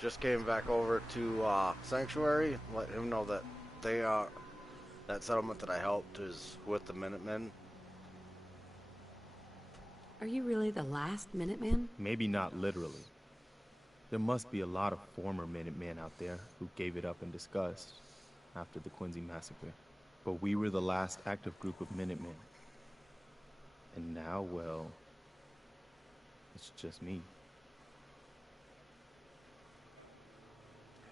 Just came back over to Sanctuary. Let him know that they are that settlement that I helped is with the Minutemen. Are you really the last Minuteman? Maybe not literally. There must be a lot of former Minutemen out there who gave it up in disgust after the Quincy massacre. But we were the last active group of Minutemen. And now, well, it's just me.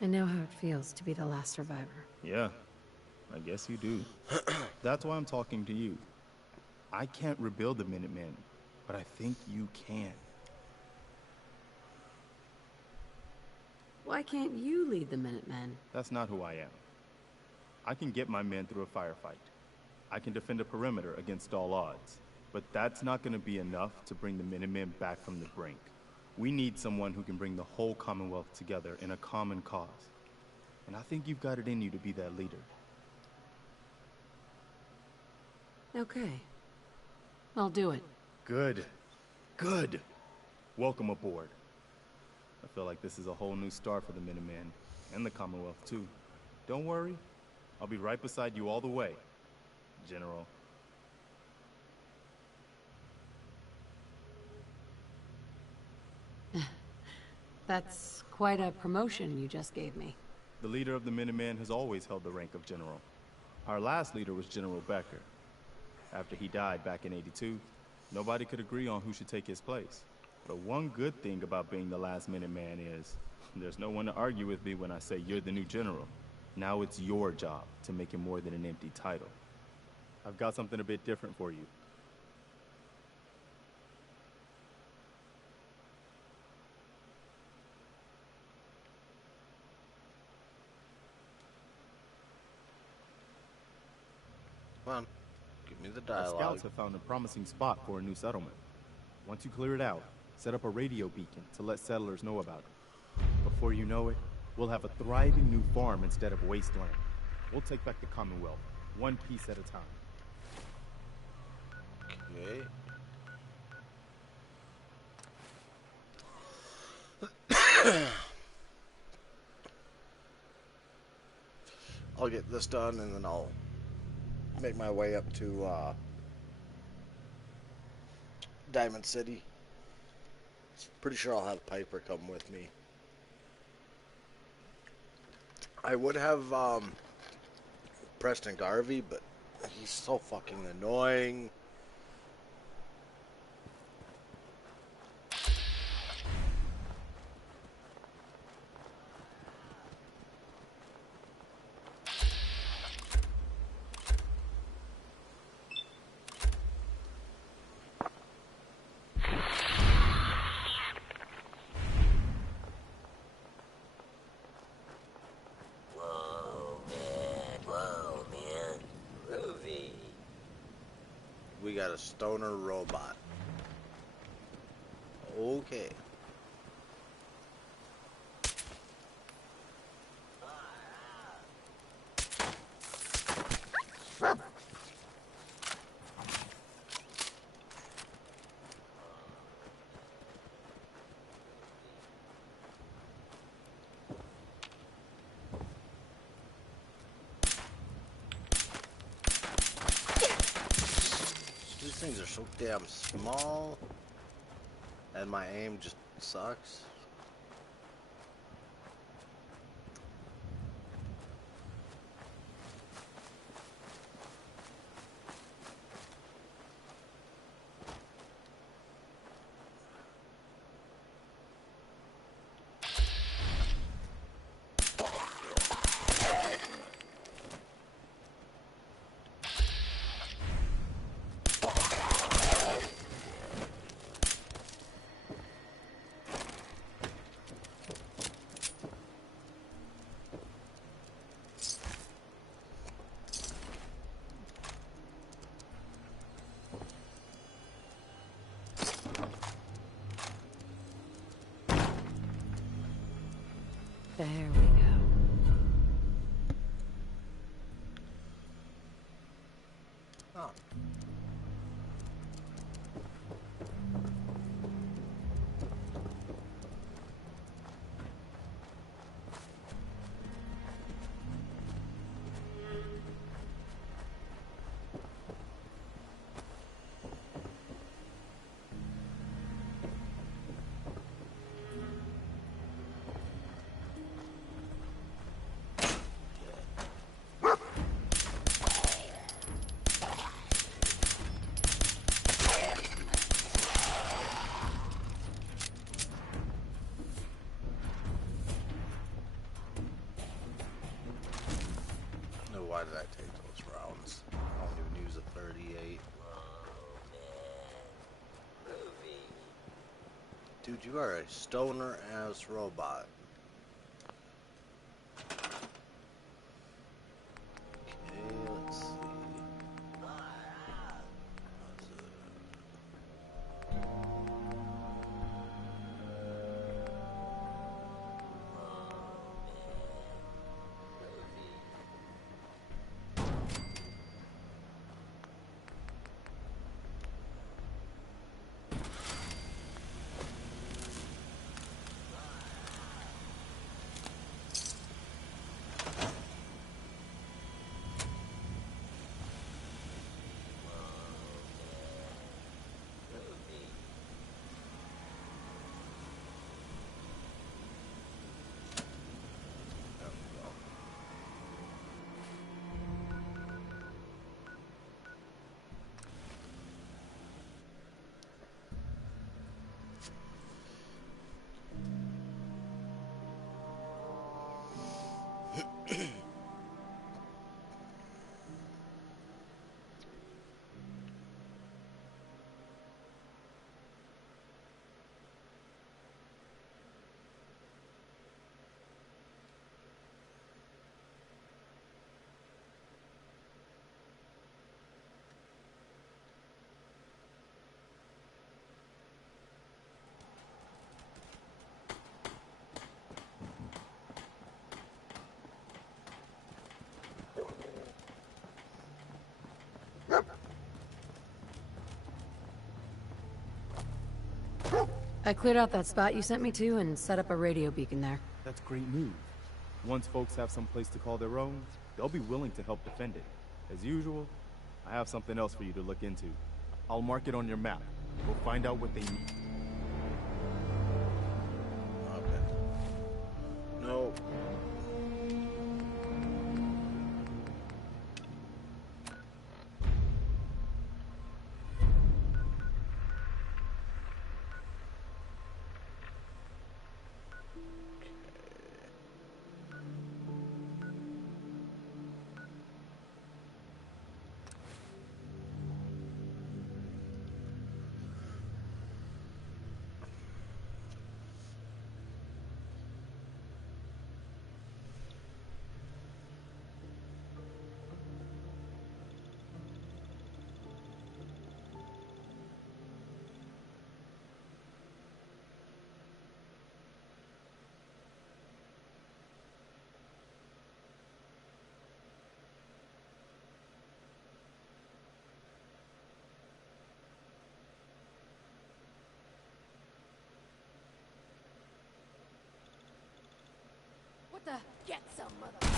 I know how it feels to be the last survivor. Yeah, I guess you do. That's why I'm talking to you. I can't rebuild the Minutemen, but I think you can. Why can't you lead the Minutemen? That's not who I am. I can get my men through a firefight. I can defend a perimeter against all odds. But that's not going to be enough to bring the Minutemen back from the brink. We need someone who can bring the whole Commonwealth together in a common cause. And I think you've got it in you to be that leader. Okay. I'll do it. Good. Good. Welcome aboard. I feel like this is a whole new start for the Minutemen, and the Commonwealth too. Don't worry, I'll be right beside you all the way, General. That's quite a promotion you just gave me. The leader of the Minutemen has always held the rank of General. Our last leader was General Becker. After he died back in '82, nobody could agree on who should take his place. But one good thing about being the last Minuteman is there's no one to argue with me when I say you're the new general. Now it's your job to make it more than an empty title. I've got something a bit different for you. Come on, give me the Our dialogue. scouts have found a promising spot for a new settlement. Once you clear it out, set up a radio beacon to let settlers know about it. Before you know it, we'll have a thriving new farm instead of wasteland. We'll take back the Commonwealth, one piece at a time. Okay. I'll get this done and then I'll make my way up to Diamond City. Pretty sure I'll have Piper come with me. I would have Preston Garvey, but he's so fucking annoying. We got a stoner robot. Okay. These things are so damn small, and my aim just sucks. There we go. Oh. Why did I take those rounds? I don't even use a 38. Dude, you are a stoner-ass robot. Okay, let's see. I cleared out that spot you sent me to and set up a radio beacon there. That's great news. Once folks have some place to call their own, they'll be willing to help defend it. As usual, I have something else for you to look into. I'll mark it on your map. We'll find out what they need. Okay. No. What the? Get some, mother.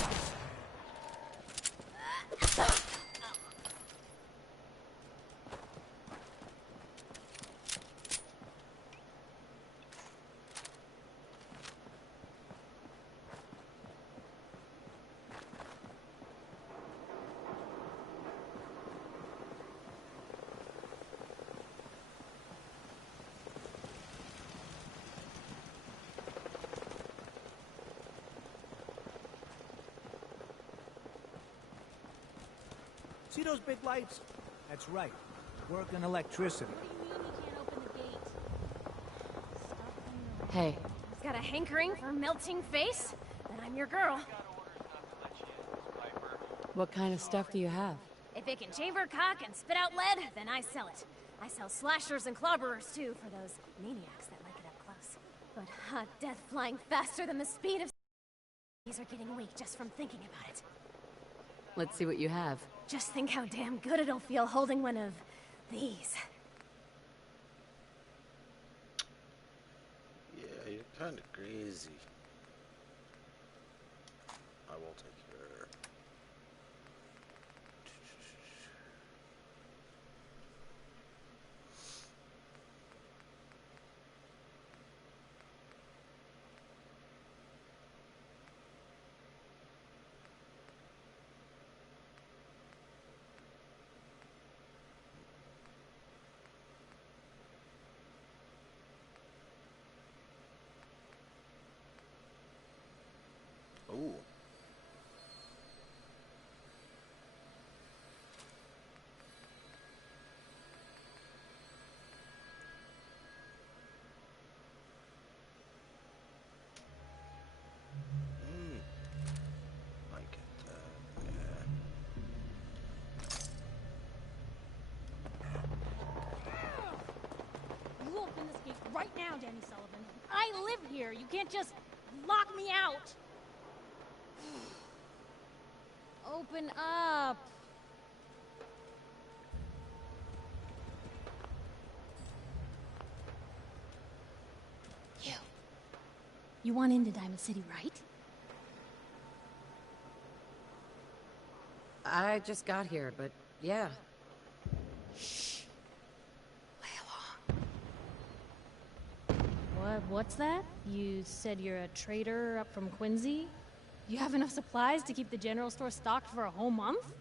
See those big lights? That's right. Work on electricity. What do you mean you can't open the gate? Stop. Hey, Got a hankering for melting face? Then I'm your girl. what kind of stuff do you have? If it can chamber cock and spit out lead, then I sell it. I sell slashers and clobberers too for those maniacs that like it up close. But hot death flying faster than the speed of... These are getting weak just from thinking about it. Let's see what you have. Just think how damn good it'll feel holding one of these. Yeah, you're kind of crazy. I will take care. Now, Danny Sullivan, I live here. You can't just lock me out. Open up. You want into Diamond City, right? I just got here, but yeah. Shh. Play along. What's that? You said you're a trader up from Quincy? You have enough supplies to keep the general store stocked for a whole month?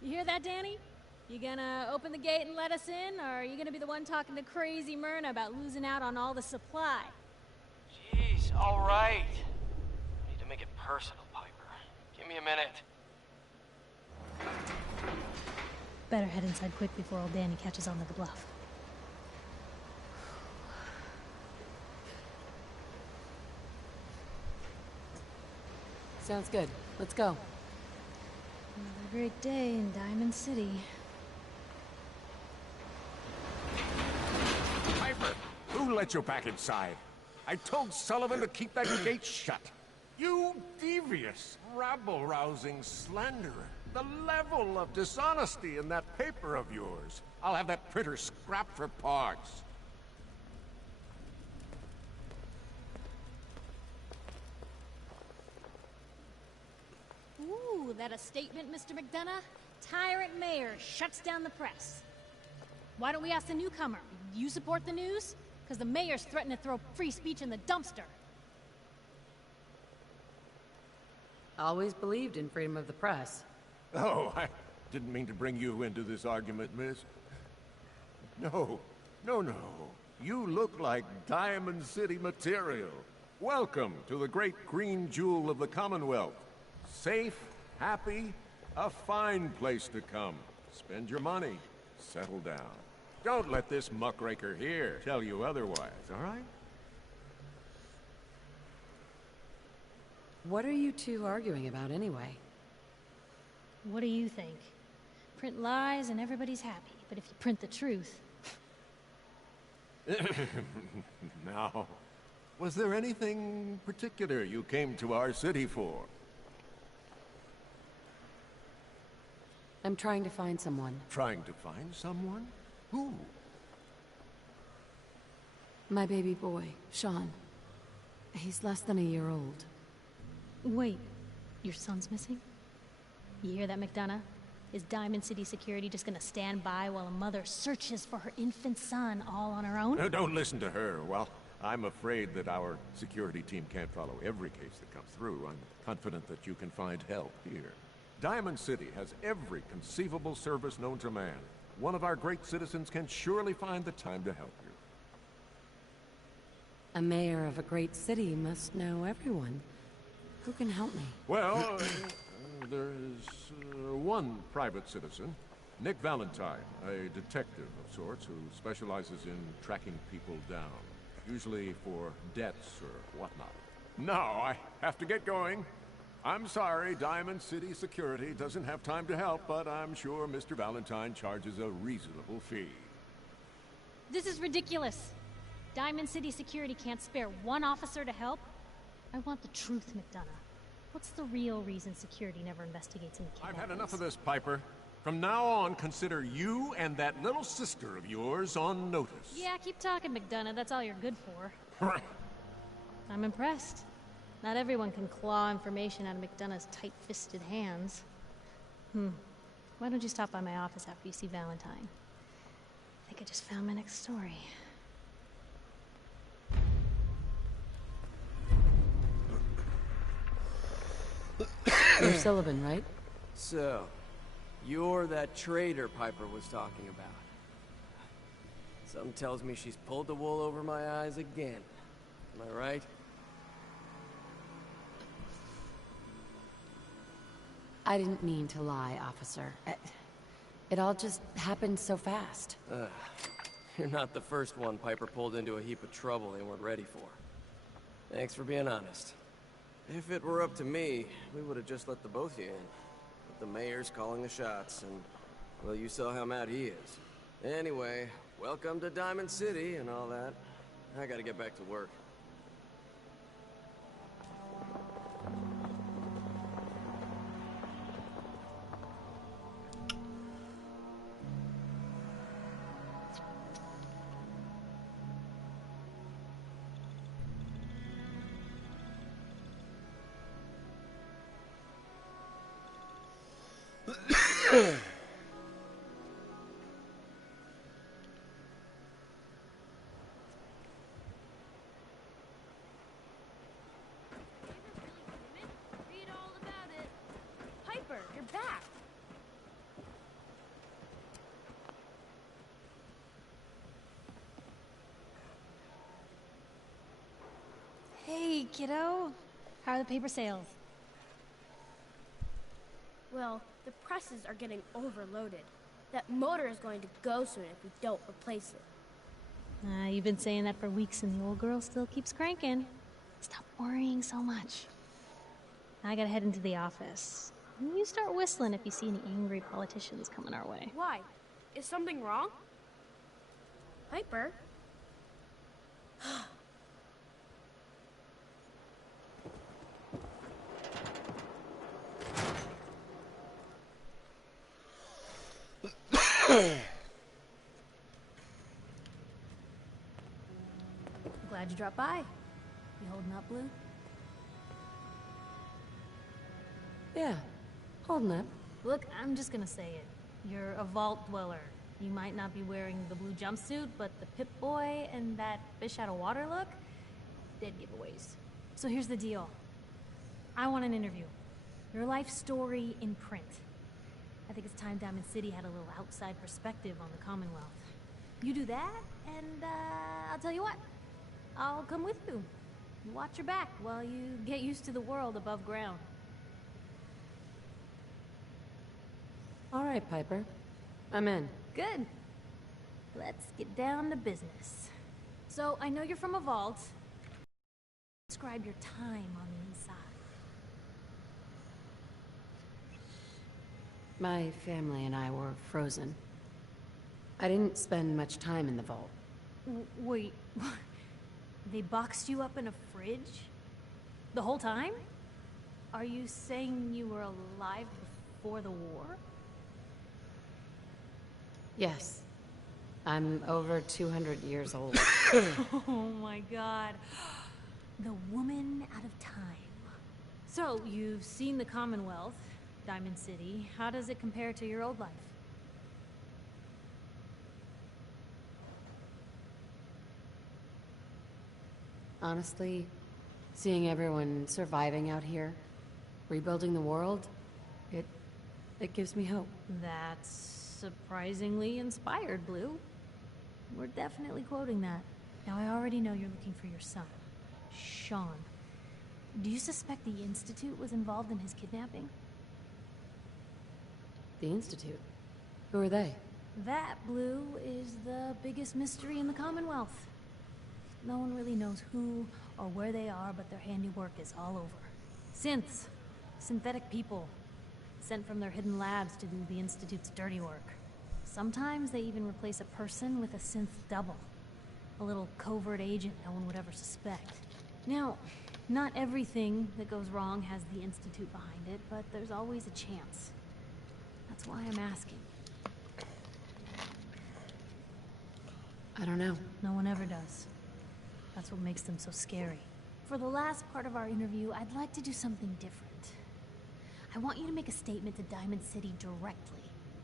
You hear that, Danny? You gonna open the gate and let us in, or are you gonna be the one talking to crazy Myrna about losing out on all the supply? Jeez, all right. I need to make it personal, Piper. Give me a minute. Better head inside quick before old Danny catches on to the bluff. Sounds good. Let's go. Another great day in Diamond City. Piper, who let you back inside? I told Sullivan to keep that gate shut. You devious, rabble-rousing slanderer. The level of dishonesty in that paper of yours. I'll have that printer scrapped for parts. Ooh, that a statement, Mr. McDonough? Tyrant mayor shuts down the press. Why don't we ask the newcomer? You support the news? Because the mayor's threatened to throw free speech in the dumpster. Always believed in freedom of the press. Oh, I didn't mean to bring you into this argument, miss. No. You look like Diamond City material. Welcome to the great green jewel of the Commonwealth. Safe, happy, a fine place to come. Spend your money, settle down. Don't let this muckraker here tell you otherwise, all right? What are you two arguing about anyway? What do you think? Print lies and everybody's happy, but if you print the truth... Now, was there anything particular you came to our city for? I'm trying to find someone. Trying to find someone? Who? My baby boy, Sean. He's less than a year old. Wait, your son's missing? You hear that, McDonough? Is Diamond City Security just gonna stand by while a mother searches for her infant son all on her own? No, don't listen to her. Well, I'm afraid that our security team can't follow every case that comes through. I'm confident that you can find help here. Diamond City has every conceivable service known to man. One of our great citizens can surely find the time to help you. A mayor of a great city must know everyone. Who can help me? Well, there's one private citizen, Nick Valentine, a detective of sorts who specializes in tracking people down, usually for debts or whatnot. Now, I have to get going. I'm sorry, Diamond City Security doesn't have time to help, but I'm sure Mr. Valentine charges a reasonable fee. This is ridiculous. Diamond City Security can't spare one officer to help. I want the truth, McDonough. What's the real reason security never investigates into kidnappings? I've had enough of this, Piper. From now on, consider you and that little sister of yours on notice. Yeah, keep talking, McDonough. That's all you're good for. I'm impressed. Not everyone can claw information out of McDonough's tight-fisted hands. Why don't you stop by my office after you see Valentine? I think I just found my next story. You're Sullivan, right? So, you're that trader Piper was talking about. Something tells me she's pulled the wool over my eyes again. Am I right? I didn't mean to lie, officer. It all just happened so fast. You're not the first one Piper pulled into a heap of trouble they weren't ready for. Thanks for being honest. If it were up to me, we would have just let the both of you in. But the mayor's calling the shots, and, well, you saw how mad he is. Anyway, Welcome to Diamond City and all that. I gotta get back to work. Read all about it. Piper, you're back. Hey, kiddo. How are the paper sales? Well, the presses are getting overloaded. That motor is going to go soon if we don't replace it. You've been saying that for weeks and the old girl still keeps cranking. Stop worrying so much. I gotta head into the office. You start whistling if you see any angry politicians coming our way. Why? Is something wrong? Piper? Glad you dropped by. You holding up, Blue? Yeah, holding up. Look, I'm just gonna say it. You're a vault dweller. You might not be wearing the blue jumpsuit, but the Pip-Boy and that fish out of water look, dead giveaways. So here's the deal. I want an interview. Your life story in print. I think it's time Diamond City had a little outside perspective on the Commonwealth. You do that, and I'll tell you what. I'll come with you. Watch your back while you get used to the world above ground. All right, Piper. I'm in. Good. Let's get down to business. So, I know you're from a vault. Describe your time on the inside. My family and I were frozen. I didn't spend much time in the vault. Wait, they boxed you up in a fridge? The whole time? Are you saying you were alive before the war? Yes. I'm over 200 years old. Oh my god. The woman out of time. So, you've seen the Commonwealth, Diamond City. How does it compare to your old life? Honestly, seeing everyone surviving out here, rebuilding the world, it gives me hope. That's surprisingly inspired, Blue. We're definitely quoting that. Now, I already know you're looking for your son, Sean. Do you suspect the Institute was involved in his kidnapping? The Institute? Who are they? That, Blue, is the biggest mystery in the Commonwealth. No one really knows who or where they are, but their handiwork is all over. Synths. Synthetic people. Sent from their hidden labs to do the Institute's dirty work. Sometimes they even replace a person with a synth double. A little covert agent no one would ever suspect. Now, not everything that goes wrong has the Institute behind it, but there's always a chance. That's why I'm asking. I don't know. No one ever does. That's what makes them so scary. For the last part of our interview, I'd like to do something different. I want you to make a statement to Diamond City directly.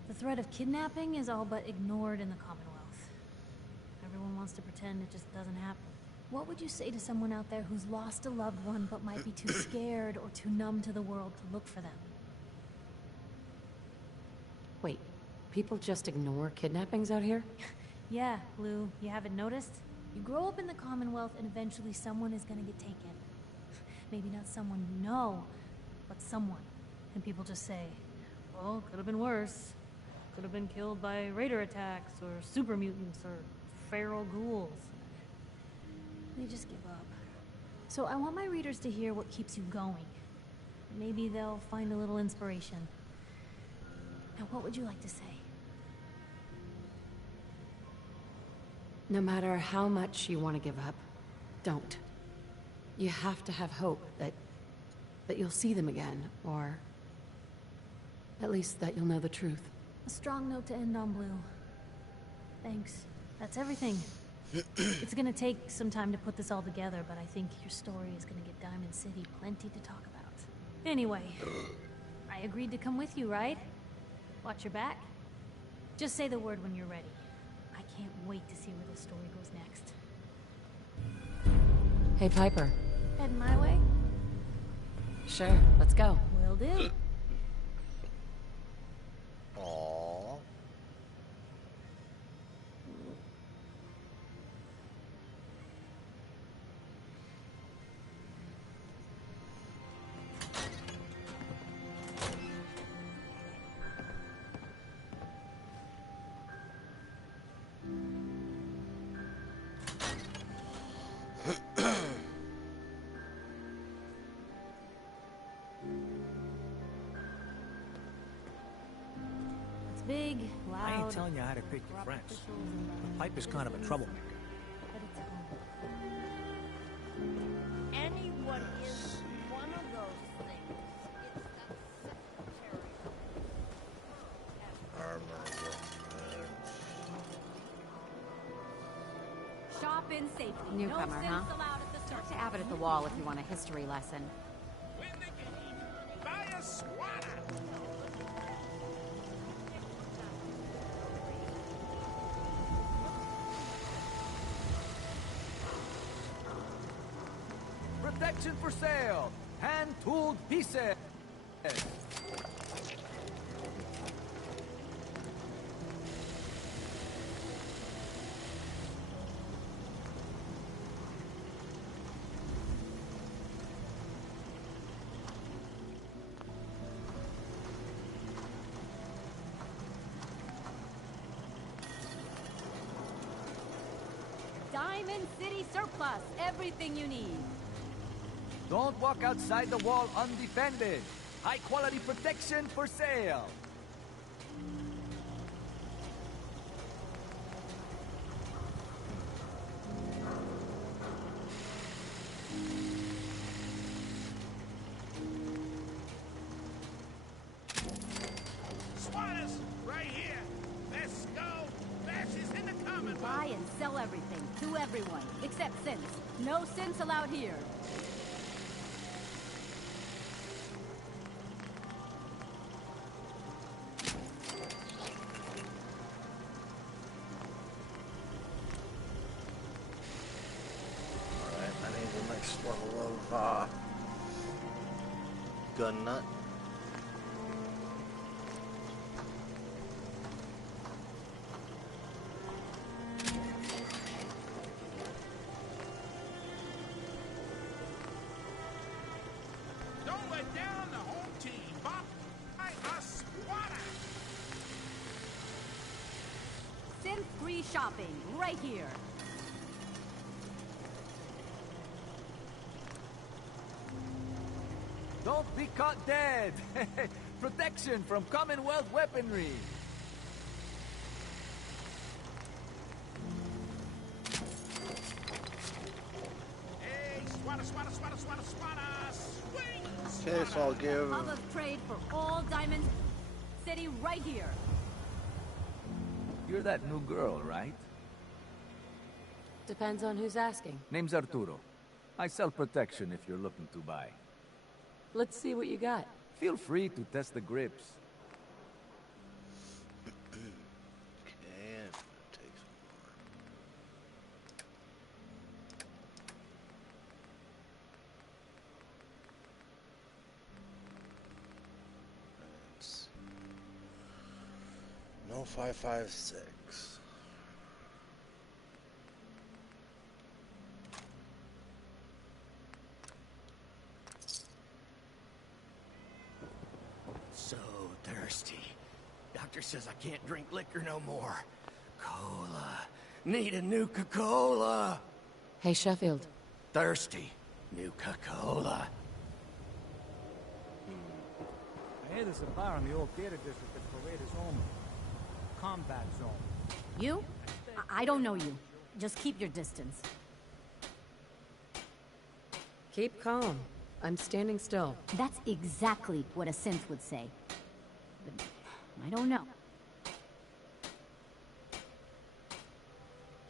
The threat of kidnapping is all but ignored in the Commonwealth. Everyone wants to pretend it just doesn't happen. What would you say to someone out there who's lost a loved one but might be too scared or too numb to the world to look for them? Wait, people just ignore kidnappings out here? Yeah, Blue, you haven't noticed? You grow up in the Commonwealth and eventually someone is gonna get taken. Maybe not someone you know, but someone. And people just say, well, could have been worse. Could have been killed by raider attacks, or super mutants, or feral ghouls. They just give up. So I want my readers to hear what keeps you going. Maybe they'll find a little inspiration. Now, what would you like to say? No matter how much you want to give up, don't. You have to have hope that you'll see them again, or at least that you'll know the truth. A strong note to end on, Blue. Thanks. That's everything. It's gonna take some time to put this all together, but I think your story is gonna give Diamond City plenty to talk about. Anyway, I agreed to come with you, right? Watch your back. Just say the word when you're ready. I can't wait to see where this story goes next. Hey, Piper. Heading my way? Sure, let's go. Will do. Aww. It's big, loud. I ain't telling you how to pick your friends. The Pipe is kind of a troublemaker. But it's home. Anyone is one of those things. It's that secretary. Shop in safety. Newcomer, no huh? sins allowed at the store. Talk to Abbott at the wall if you want a history lesson. Win the game. Buy a squatter. Protection for sale. Hand-tooled pieces. Diamond City Surplus. Everything you need. Don't walk outside the wall undefended. High-quality protection for sale. Squatters, right here. Let's go. Best is in the Commonwealth. Buy and sell everything to everyone, except synths. No synths allowed here. Alright, I need the next level of gun nut. Don't let down the home team. Buy a squatter. Synth-free shopping, right here. Don't be caught dead. Protection from Commonwealth weaponry. Hey, squatter, squatter, squatter, squatter, squatter. Swing, Okay, so I'll give Hub of trade for all Diamond City, right here. You're that new girl, right? Depends on who's asking. Name's Arturo. I sell protection if you're looking to buy. Let's see what you got. Feel free to test the grips. Okay, I'm gonna take some more. Let's no 556. So thirsty. Doctor says I can't drink liquor no more. Cola. Need a Nuka-Cola. Hey, Sheffield. Thirsty. Nuka-Cola. I hear there's a bar in the old theater district that's Paredes' home. Combat zone. You? I don't know you. Just keep your distance. Keep calm. I'm standing still. That's exactly what a synth would say. But I don't know.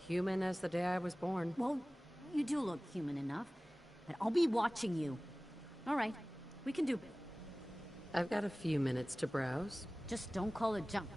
Human as the day I was born. Well, you do look human enough. But I'll be watching you. All right, we can do it. I've got a few minutes to browse. Just don't call it junk.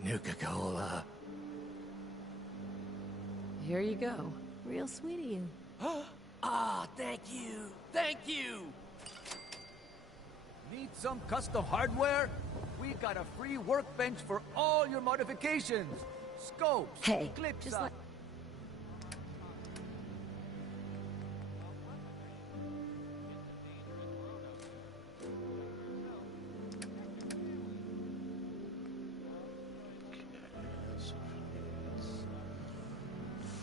Nuka-Cola. Here you go. Real sweet of you. Ah, thank you. Thank you. Need some custom hardware? We got a free workbench for all your modifications. Scopes, Hey, clips, just let... So it's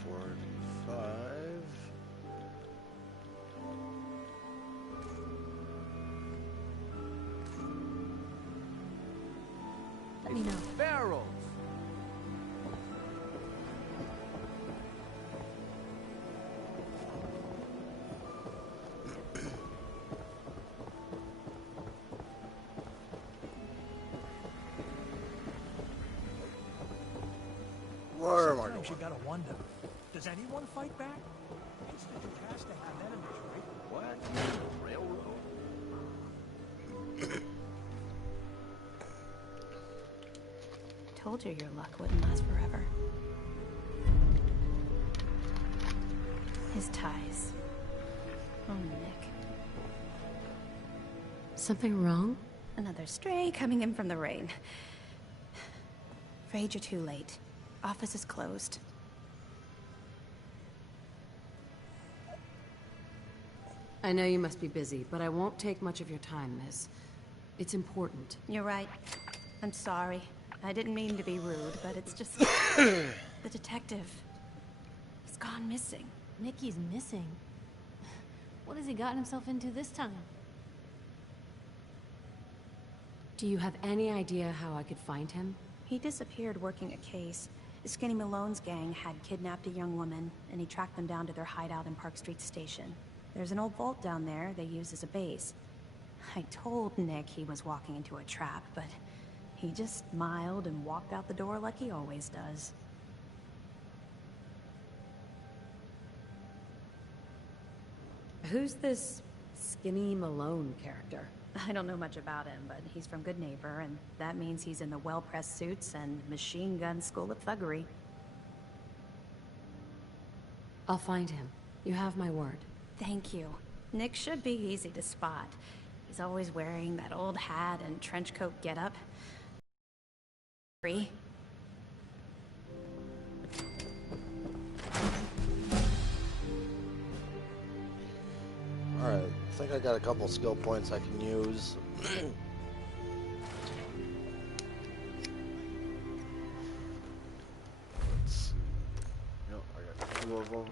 45. Let me know. barrels. Where am I Sometimes you going? gotta wonder, does anyone fight back? Institute has to have enemies, right? What? Railroad? Told you your luck wouldn't last forever. His ties. Oh, Nick. Something wrong? Another stray coming in from the rain. Afraid you're too late. Office is closed. I know you must be busy, but I won't take much of your time, miss. It's important. You're right. I'm sorry. I didn't mean to be rude, but it's just... the detective. He's gone missing. Nicky's missing. What has he gotten himself into this time? Do you have any idea how I could find him? He disappeared working a case. Skinny Malone's gang had kidnapped a young woman, and he tracked them down to their hideout in Park Street Station. There's an old vault down there they use as a base. I told Nick he was walking into a trap, but he just smiled and walked out the door like he always does. Who's this Skinny Malone character? I don't know much about him, but he's from Good Neighbor, and that means he's in the well-pressed suits and machine gun school of thuggery. I'll find him. You have my word. Thank you. Nick should be easy to spot. He's always wearing that old hat and trench coat getup. Free. Alright, I think I got a couple skill points I can use. Yep, I got 2 of them.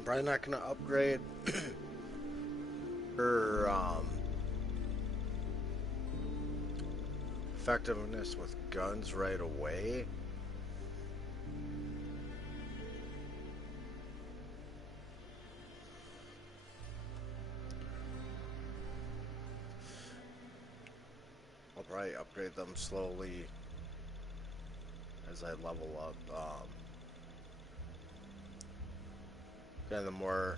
I'm probably not gonna upgrade her effectiveness with guns right away. I'll probably upgrade them slowly as I level up. And the more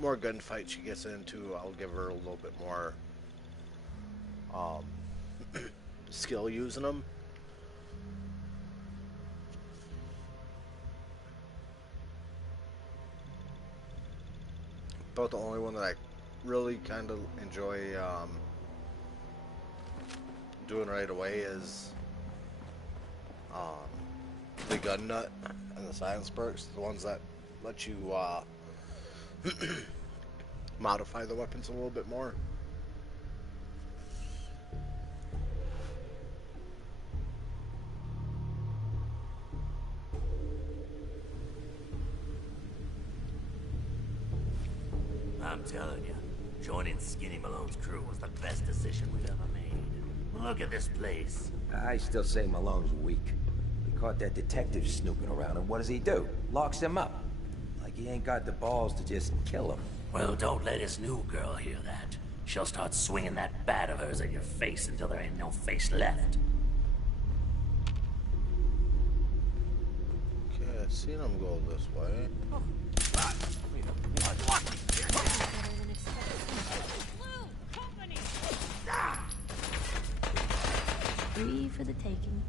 gunfight she gets into, I'll give her a little bit more skill using them. About the only one that I really kind of enjoy doing right away is the gun nut and the science perks, the ones that let you modify the weapons a little bit more. I'm telling you, joining Skinny Malone's crew was the best decision we've ever made. Look at this place. I still say Malone's weak. We caught that detective snooping around, and what does he do? Locks him up. Like he ain't got the balls to just kill him. Well, don't let his new girl hear that. She'll start swinging that bat of hers at your face until there ain't no face left. Okay, I've seen him go this way. Free for the taking.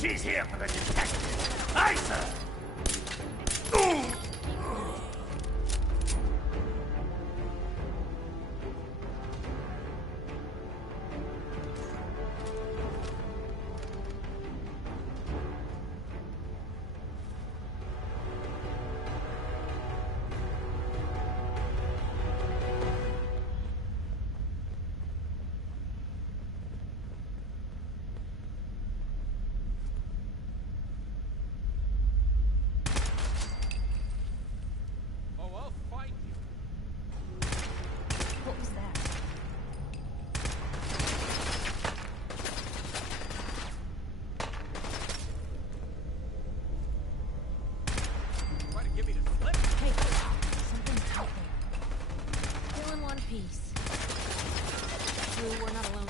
She's here for the detective. Aye, sir. What was that? Try to give me the slip? Hey, something's out there. Still in one piece. Blue, we're not alone.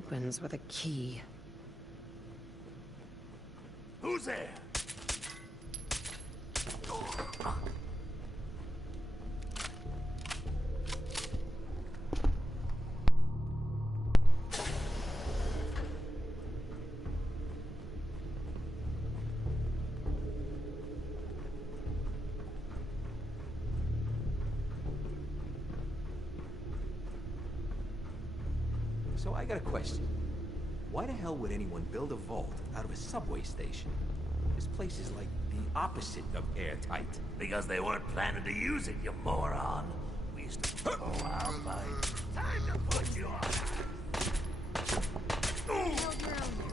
opens with a key. Who's there? So I got a question. Why the hell would anyone build a vault out of a subway station? This place is like the opposite of airtight. Because they weren't planning to use it, you moron. We used to go out by time to put you on. Held your own there, Blue.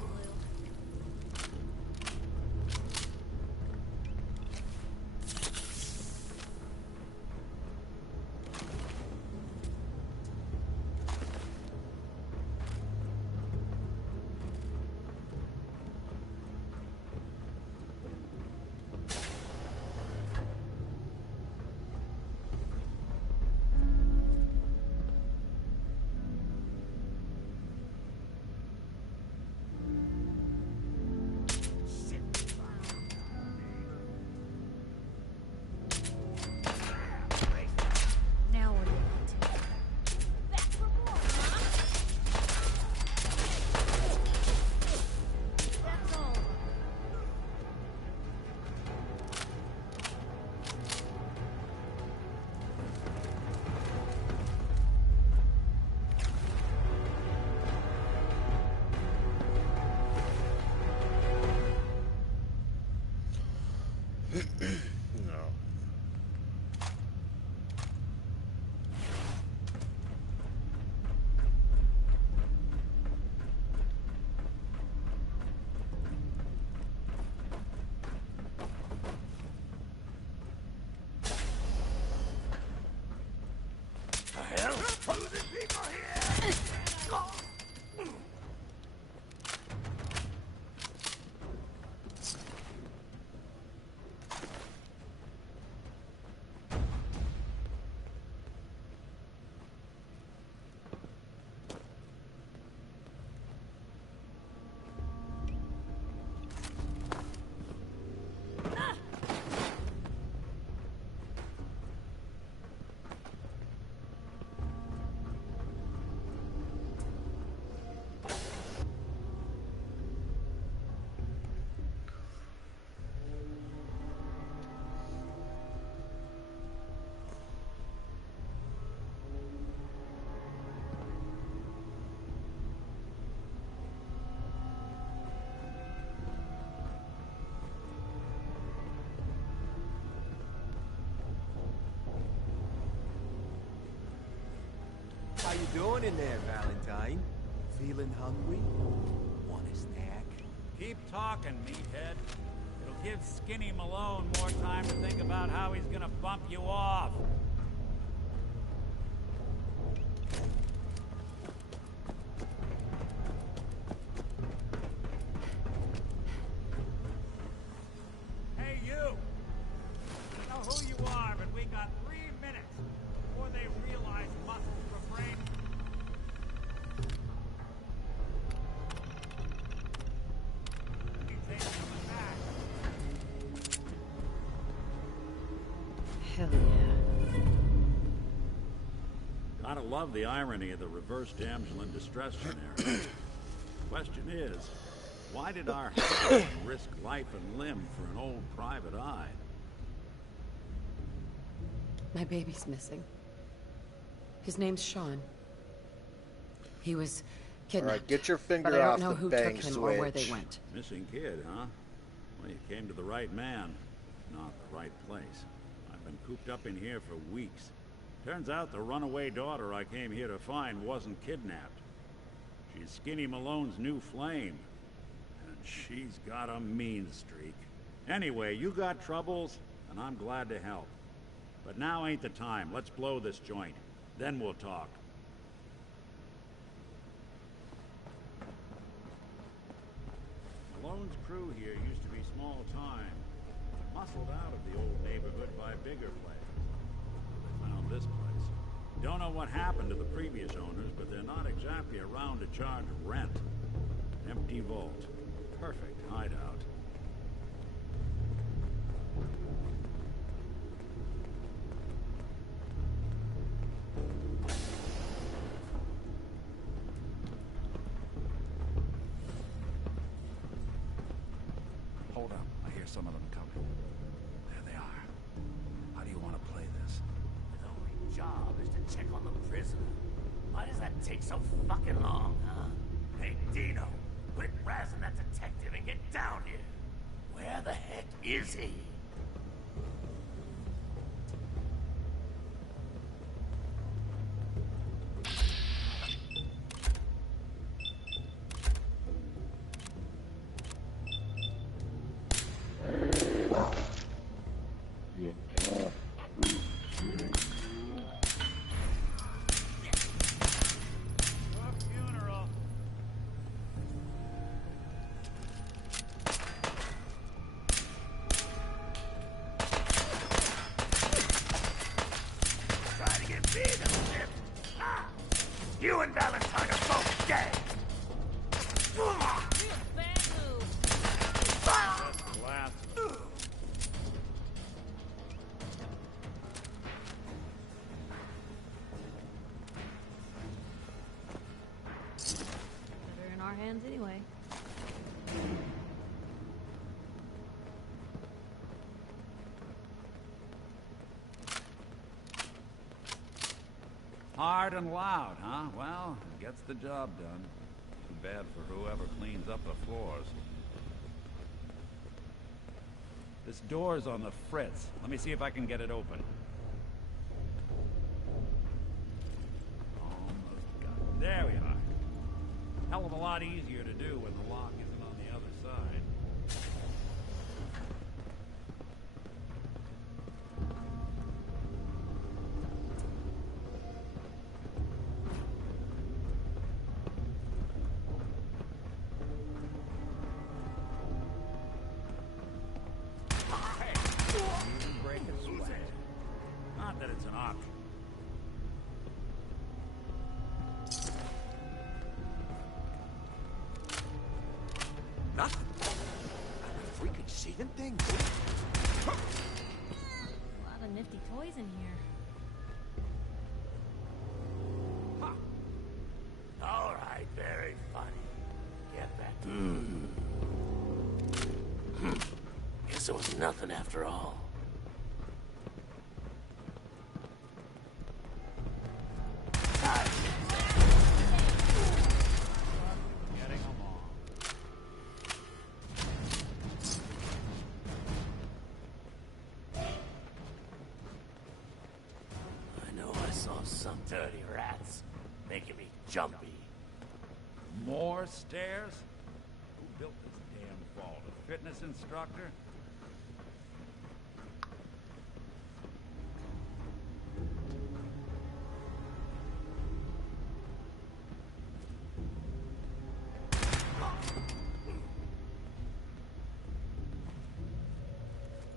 Now what do you want? Back for more, huh? That's all. No. The hell? Losing people here! How you doing in there, Valentine? Feeling hungry? Want a snack? Keep talking, meathead. It'll give Skinny Malone more time to think about how he's gonna bump you off. Hey, you! I know who you are, but we got 3 minutes before they realize muscles for brain. Things ain't coming back. Hell yeah. Gotta love the irony of the reverse damsel in distress scenario. Question is, why did our hero risk life and limb for an old private eye? My baby's missing. His name's Sean. He was kidnapped. Alright, get your but finger I don't off know the who bang took him switch. or where they went. Missing kid, huh? Well, you came to the right man, not the right place. I've been cooped up in here for weeks. Turns out the runaway daughter I came here to find wasn't kidnapped. She's Skinny Malone's new flame. And she's got a mean streak. Anyway, you got troubles, and I'm glad to help. But now ain't the time. Let's blow this joint. Then we'll talk. Malone's crew here used to be small time. Muscled out of the old neighborhood by bigger players. They found this place. Don't know what happened to the previous owners, but they're not exactly around to charge rent. Empty vault. Perfect hideout. Hold up. I hear some of them coming. There they are. How do you want to play this? His only job is to check on the prisoner. Why does that take so fucking long, huh? Hey, Dino, quit razzing that detective and get down here. Where the heck is he? You and Valentine are both dead! Better in our hands anyway. Hard and loud, huh? Well, it gets the job done. Too bad for whoever cleans up the floors. This door's on the fritz. Let me see if I can get it open. Almost got it. There we are. Hell of a lot easier to do when the lock isn't on the other side. Not that it's an option. Nothing. Freaking shaving thing. A lot of nifty toys in here. All right, very funny. Get back to Guess it was nothing after all. Getting along. I know I saw some dirty rats making me jumpy. More stairs? Who built this damn vault? A fitness instructor?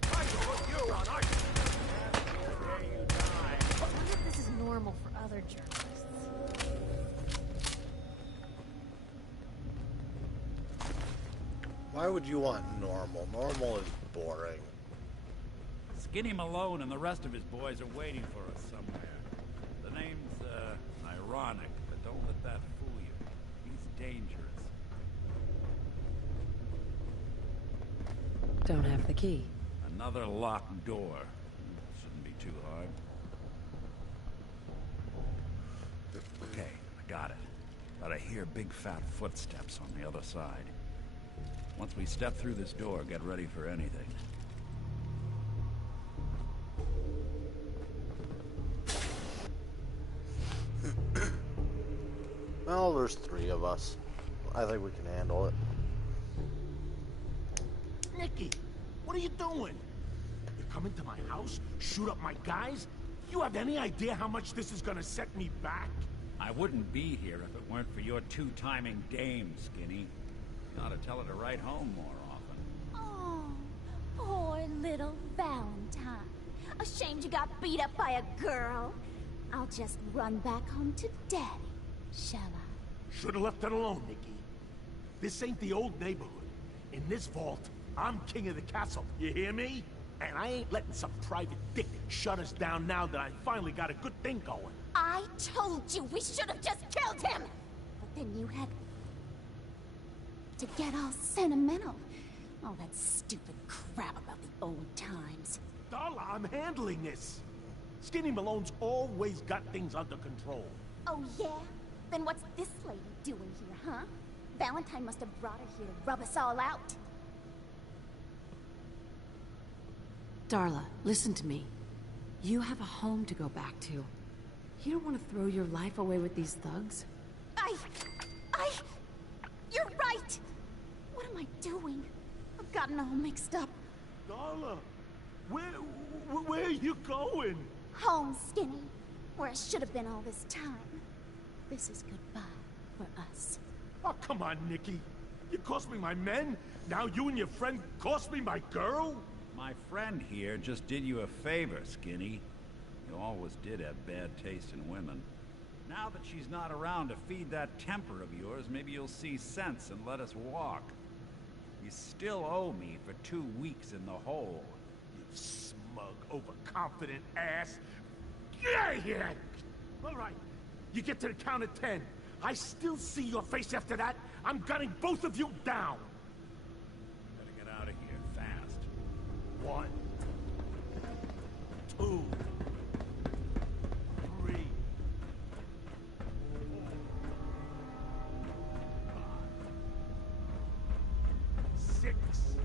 I wonder if this is normal for other journalists. Why would you want normal? Normal is boring. Skinny Malone and the rest of his boys are waiting for us somewhere. The name's, ironic, but don't let that fool you. He's dangerous. Don't have the key. Another locked door. Shouldn't be too hard. Okay, I got it. But I hear big fat footsteps on the other side. Once we step through this door, get ready for anything. Well, there's 3 of us. I think we can handle it. Nicky, what are you doing? You come into my house, shoot up my guys? You have any idea how much this is gonna set me back? I wouldn't be here if it weren't for your two-timing dame, Skinny. You ought to tell her to write home more often. Oh, poor little Valentine. Ashamed you got beat up by a girl. I'll just run back home to Daddy, shall I? Should've left it alone, Nikki. This ain't the old neighborhood. In this vault, I'm king of the castle, you hear me? And I ain't letting some private dick shut us down now that I finally got a good thing going. I told you we should have just killed him! But then you had to get all sentimental. All that stupid crap about the old times. Darla, I'm handling this. Skinny Malone's always got things under control. Oh yeah? Then what's this lady doing here, huh? Valentine must have brought her here to rub us all out. Darla, listen to me. You have a home to go back to. You don't want to throw your life away with these thugs? You're right! What am I doing? I've gotten all mixed up. Darla, where are you going? Home, Skinny. Where I should have been all this time. This is goodbye for us. Oh, come on, Nikki. You cost me my men, now you and your friend cost me my girl? My friend here just did you a favor, Skinny. You always did have bad taste in women. Now that she's not around to feed that temper of yours, maybe you'll see sense and let us walk. You still owe me for 2 weeks in the hole. You smug, overconfident ass. Get out of here! All right, you get to the count of 10. I still see your face after that. I'm gunning both of you down. Better get out of here fast. 1, 2, 3, 4, 5, 6, 7.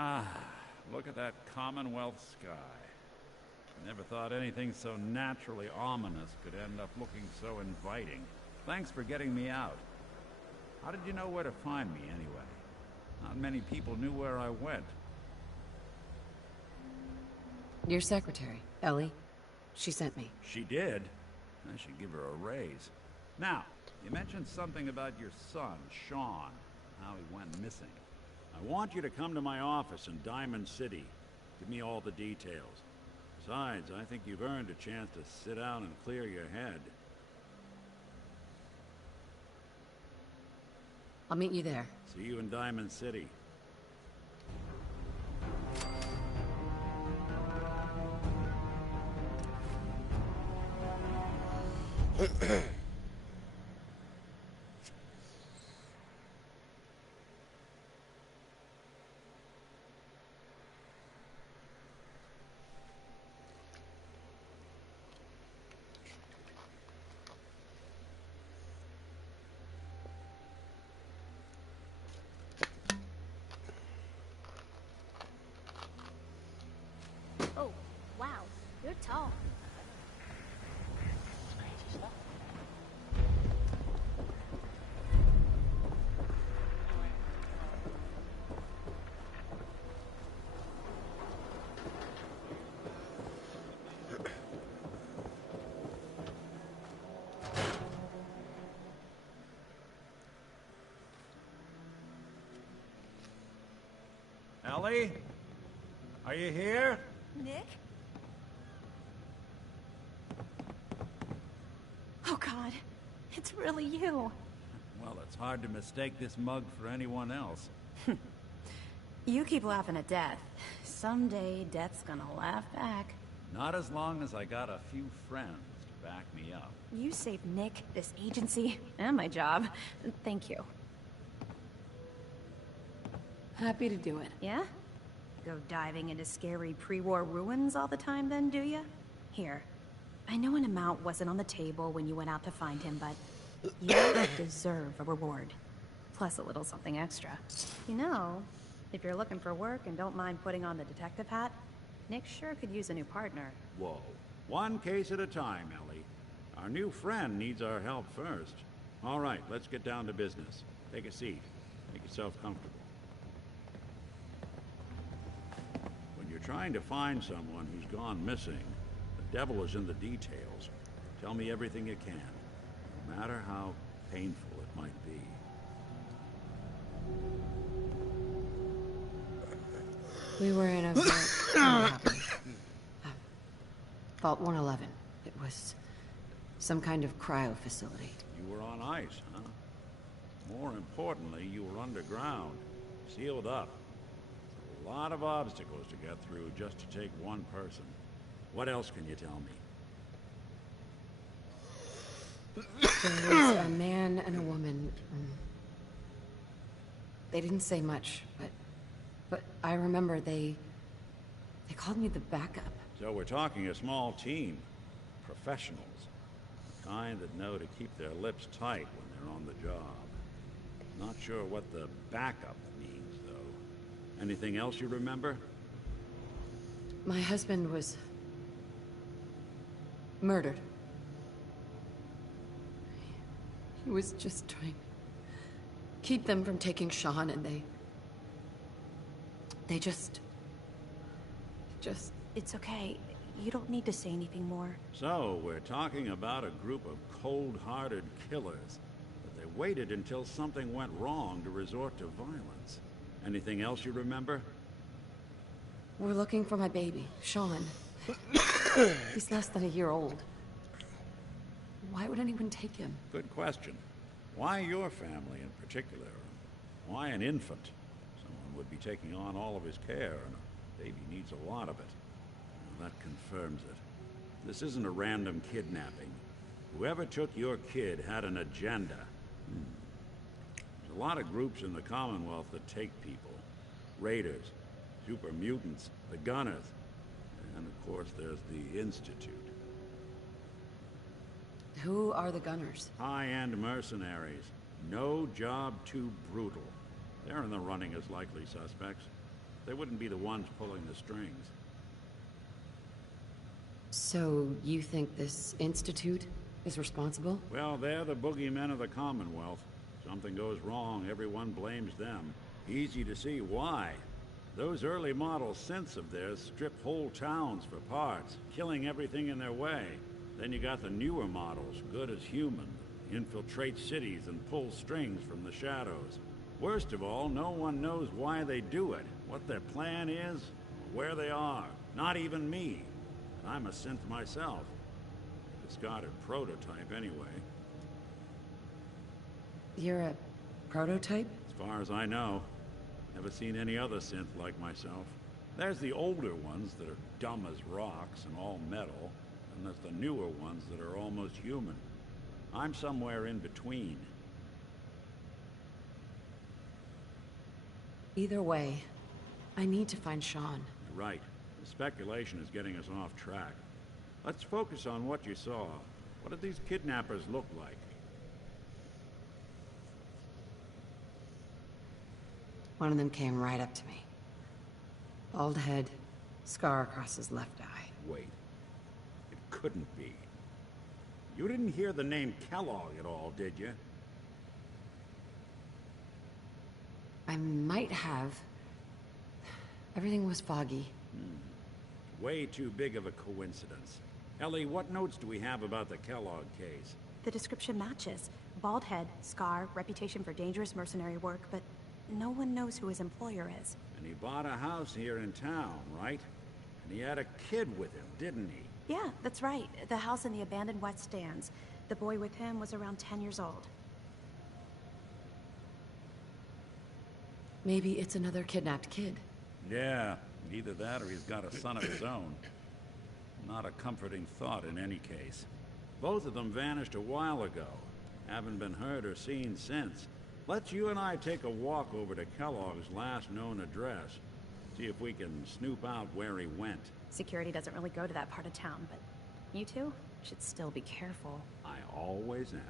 Ah, look at that Commonwealth sky. Never thought anything so naturally ominous could end up looking so inviting. Thanks for getting me out. How did you know where to find me, anyway? Not many people knew where I went. Your secretary, Ellie. She sent me. She did? I should give her a raise. Now, you mentioned something about your son, Sean, how he went missing. I want you to come to my office in Diamond City. Give me all the details. Besides, I think you've earned a chance to sit down and clear your head. I'll meet you there. See you in Diamond City. Oh, wow. You're tall. Ellie? Are you here? Nick? Oh God, it's really you. Well, it's hard to mistake this mug for anyone else. You keep laughing at death. Someday, death's gonna laugh back. Not as long as I got a few friends to back me up. You saved Nick, this agency, and my job. Thank you. Happy to do it. Yeah? Go diving into scary pre-war ruins all the time then, do ya? Here. I know an amount wasn't on the table when you went out to find him, but you deserve a reward. Plus a little something extra. You know, if you're looking for work and don't mind putting on the detective hat, Nick sure could use a new partner. Whoa. One case at a time, Ellie. Our new friend needs our help first. All right, let's get down to business. Take a seat. Make yourself comfortable. When you're trying to find someone who's gone missing, the devil is in the details. Tell me everything you can, no matter how painful it might be. We were in a vault. Vault 111. It was some kind of cryo facility. You were on ice, huh? More importantly, you were underground, sealed up. A lot of obstacles to get through just to take one person. What else can you tell me? There was a man and a woman. They didn't say much, but I remember they called me the backup. So we're talking a small team. Professionals. The kind that know to keep their lips tight when they're on the job. Not sure what the backup means, though. Anything else you remember? My husband was murdered. He was just trying to keep them from taking Sean, and they just... It's okay. You don't need to say anything more. So, we're talking about a group of cold-hearted killers. But they waited until something went wrong to resort to violence. Anything else you remember? We're looking for my baby, Sean. He's less than a year old. Why would anyone take him? Good question. Why your family in particular? Why an infant? Someone would be taking on all of his care, and a baby needs a lot of it. Well, that confirms it. This isn't a random kidnapping. Whoever took your kid had an agenda. There's a lot of groups in the Commonwealth that take people. Raiders, super mutants, the Gunners, and of course there's the Institute. Who are the Gunners? High-end mercenaries. No job too brutal. They're in the running as likely suspects. They wouldn't be the ones pulling the strings. So, you think this Institute is responsible? Well, they're the boogeymen of the Commonwealth. Something goes wrong, everyone blames them. Easy to see why. Those early model synths of theirs strip whole towns for parts, killing everything in their way. Then you got the newer models, good as human, infiltrate cities and pull strings from the shadows. Worst of all, no one knows why they do it, what their plan is, where they are. Not even me. I'm a synth myself. Discarded prototype anyway. You're a prototype? As far as I know. Never seen any other synth like myself. There's the older ones that are dumb as rocks and all metal, and there's the newer ones that are almost human. I'm somewhere in between. Either way, I need to find Sean. You're right. The speculation is getting us off track. Let's focus on what you saw. What did these kidnappers look like? One of them came right up to me. Bald head, scar across his left eye. Wait. It couldn't be. You didn't hear the name Kellogg at all, did you? I might have. Everything was foggy. Way too big of a coincidence. Ellie, what notes do we have about the Kellogg case? The description matches. Bald head, scar, reputation for dangerous mercenary work, but no one knows who his employer is. And he bought a house here in town, right? And he had a kid with him, didn't he? Yeah, that's right. The house in the abandoned West Stands. The boy with him was around 10 years old. Maybe it's another kidnapped kid. Yeah, either that or he's got a son of his own. Not a comforting thought in any case. Both of them vanished a while ago. Haven't been heard or seen since. Let's you and I take a walk over to Kellogg's last known address. See if we can snoop out where he went. Security doesn't really go to that part of town, but you two should still be careful. I always am.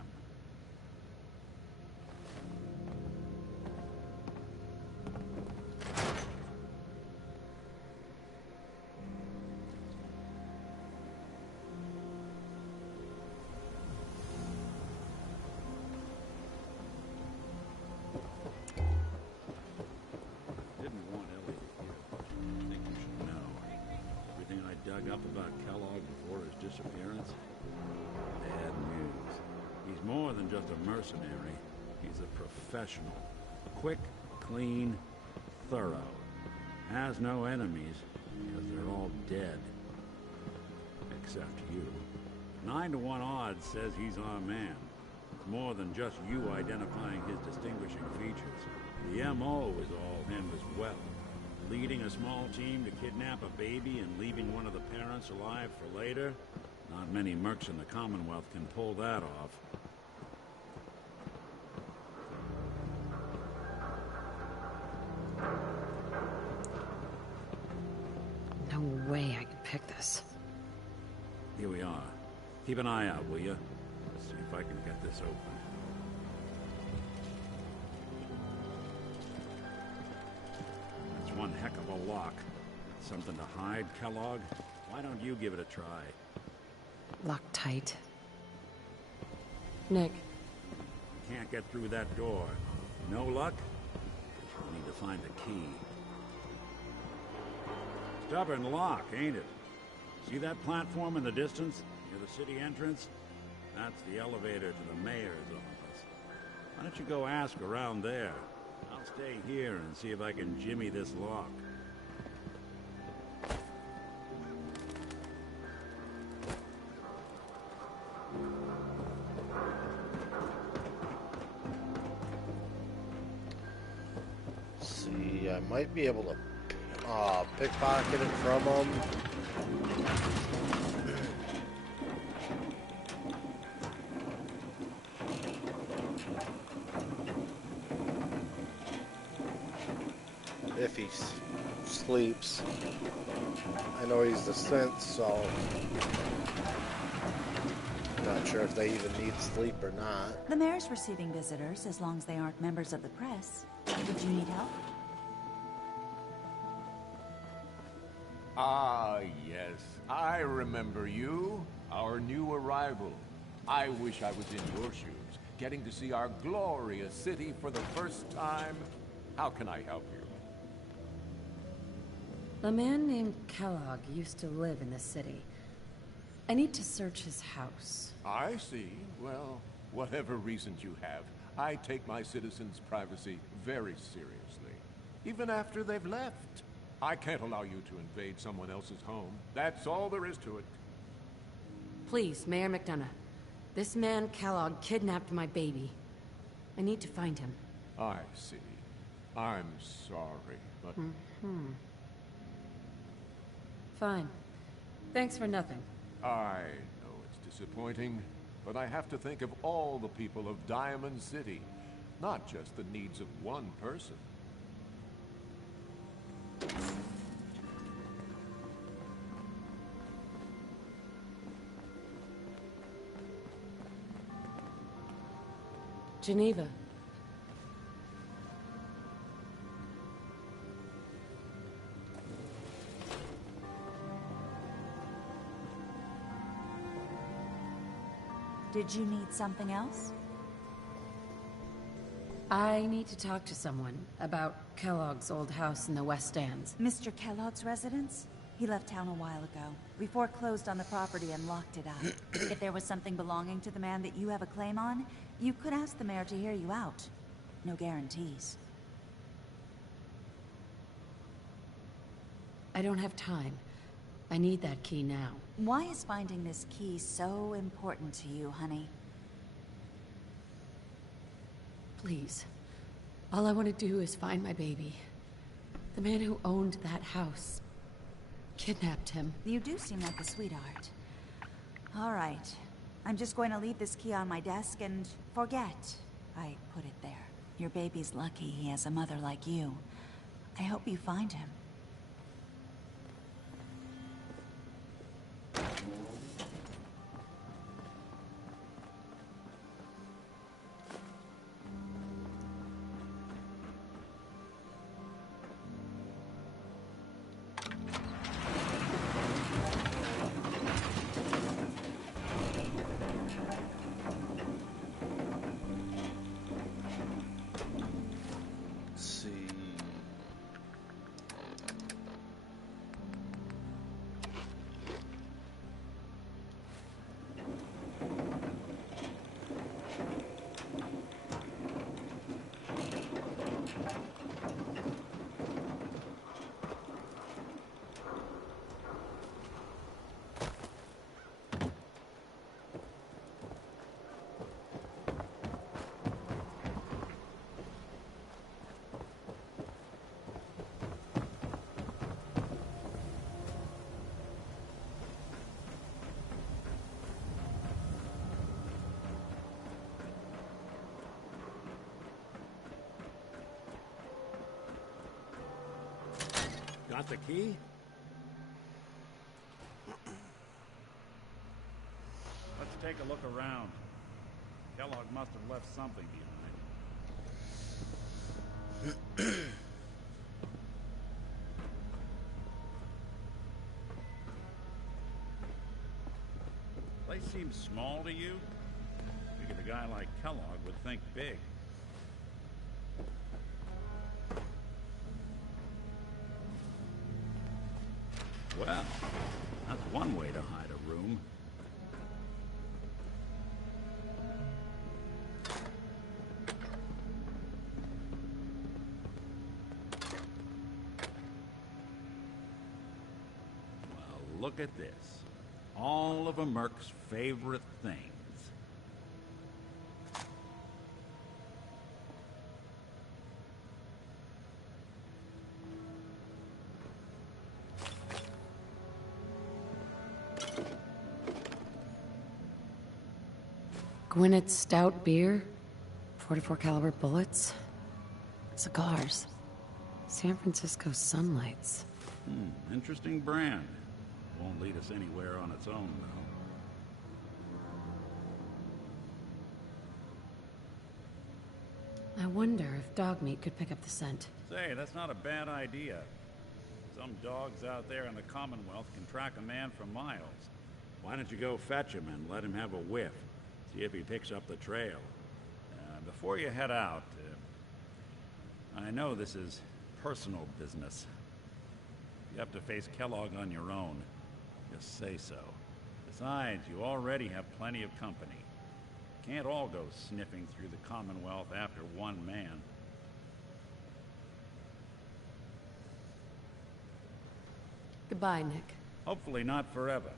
Up about Kellogg before his disappearance? Bad news. He's more than just a mercenary. He's a professional. Quick, clean, thorough. Has no enemies, because they're all dead. Except you. 9 to 1 odds says he's our man. It's more than just you identifying his distinguishing features. The M.O. is all him as well. Leading a small team to kidnap a baby and leaving one of the parents alive for later? Not many mercs in the Commonwealth can pull that off. No way I can pick this. Here we are. Keep an eye out, will you? Let's see if I can get this open. One heck of a lock. Something to hide, Kellogg? Why don't you give it a try? Locked tight. Nick. Can't get through that door. No luck? We need to find the key. Stubborn lock, ain't it? See that platform in the distance, near the city entrance? That's the elevator to the mayor's office. Why don't you go ask around there? I'll stay here and see if I can jimmy this lock. See, I might be able to pickpocket it from him. If he sleeps. I know he's the synth, so not sure if they even need sleep or not. The mayor's receiving visitors as long as they aren't members of the press. Would you need help? Ah, yes. I remember you. Our new arrival. I wish I was in your shoes, getting to see our glorious city for the first time. How can I help you? A man named Kellogg used to live in this city. I need to search his house. I see. Well, whatever reasons you have, I take my citizens' privacy very seriously. Even after they've left. I can't allow you to invade someone else's home. That's all there is to it. Please, Mayor McDonough. This man Kellogg kidnapped my baby. I need to find him. I see. I'm sorry, but... Fine. Thanks for nothing. I know it's disappointing, but I have to think of all the people of Diamond City, not just the needs of one person. Geneva. Did you need something else? I need to talk to someone about Kellogg's old house in the West Stands. Mr. Kellogg's residence? He left town a while ago. We foreclosed on the property and locked it up. If there was something belonging to the man that you have a claim on, you could ask the mayor to hear you out. No guarantees. I don't have time. I need that key now. Why is finding this key so important to you, honey? Please. All I want to do is find my baby. The man who owned that house kidnapped him. You do seem like a sweetheart. All right. I'm just going to leave this key on my desk and forget I put it there. Your baby's lucky he has a mother like you. I hope you find him. Got the key? Let's take a look around. Kellogg must have left something behind. Place seems small to you? Figured a guy like Kellogg would think big. Well, that's one way to hide a room. Well, look at this. All of a Merc's favorite things. Gwinnett's stout beer, 44 caliber bullets, cigars, San Francisco sunlights. Interesting brand. Won't lead us anywhere on its own, though. I wonder if dog meat could pick up the scent. Say, that's not a bad idea. Some dogs out there in the Commonwealth can track a man for miles. Why don't you go fetch him and let him have a whiff? See if he picks up the trail. Before you head out, I know this is personal business. You have to face Kellogg on your own. Just say so. Besides, you already have plenty of company. Can't all go sniffing through the Commonwealth after one man. Goodbye, Nick. Hopefully not forever.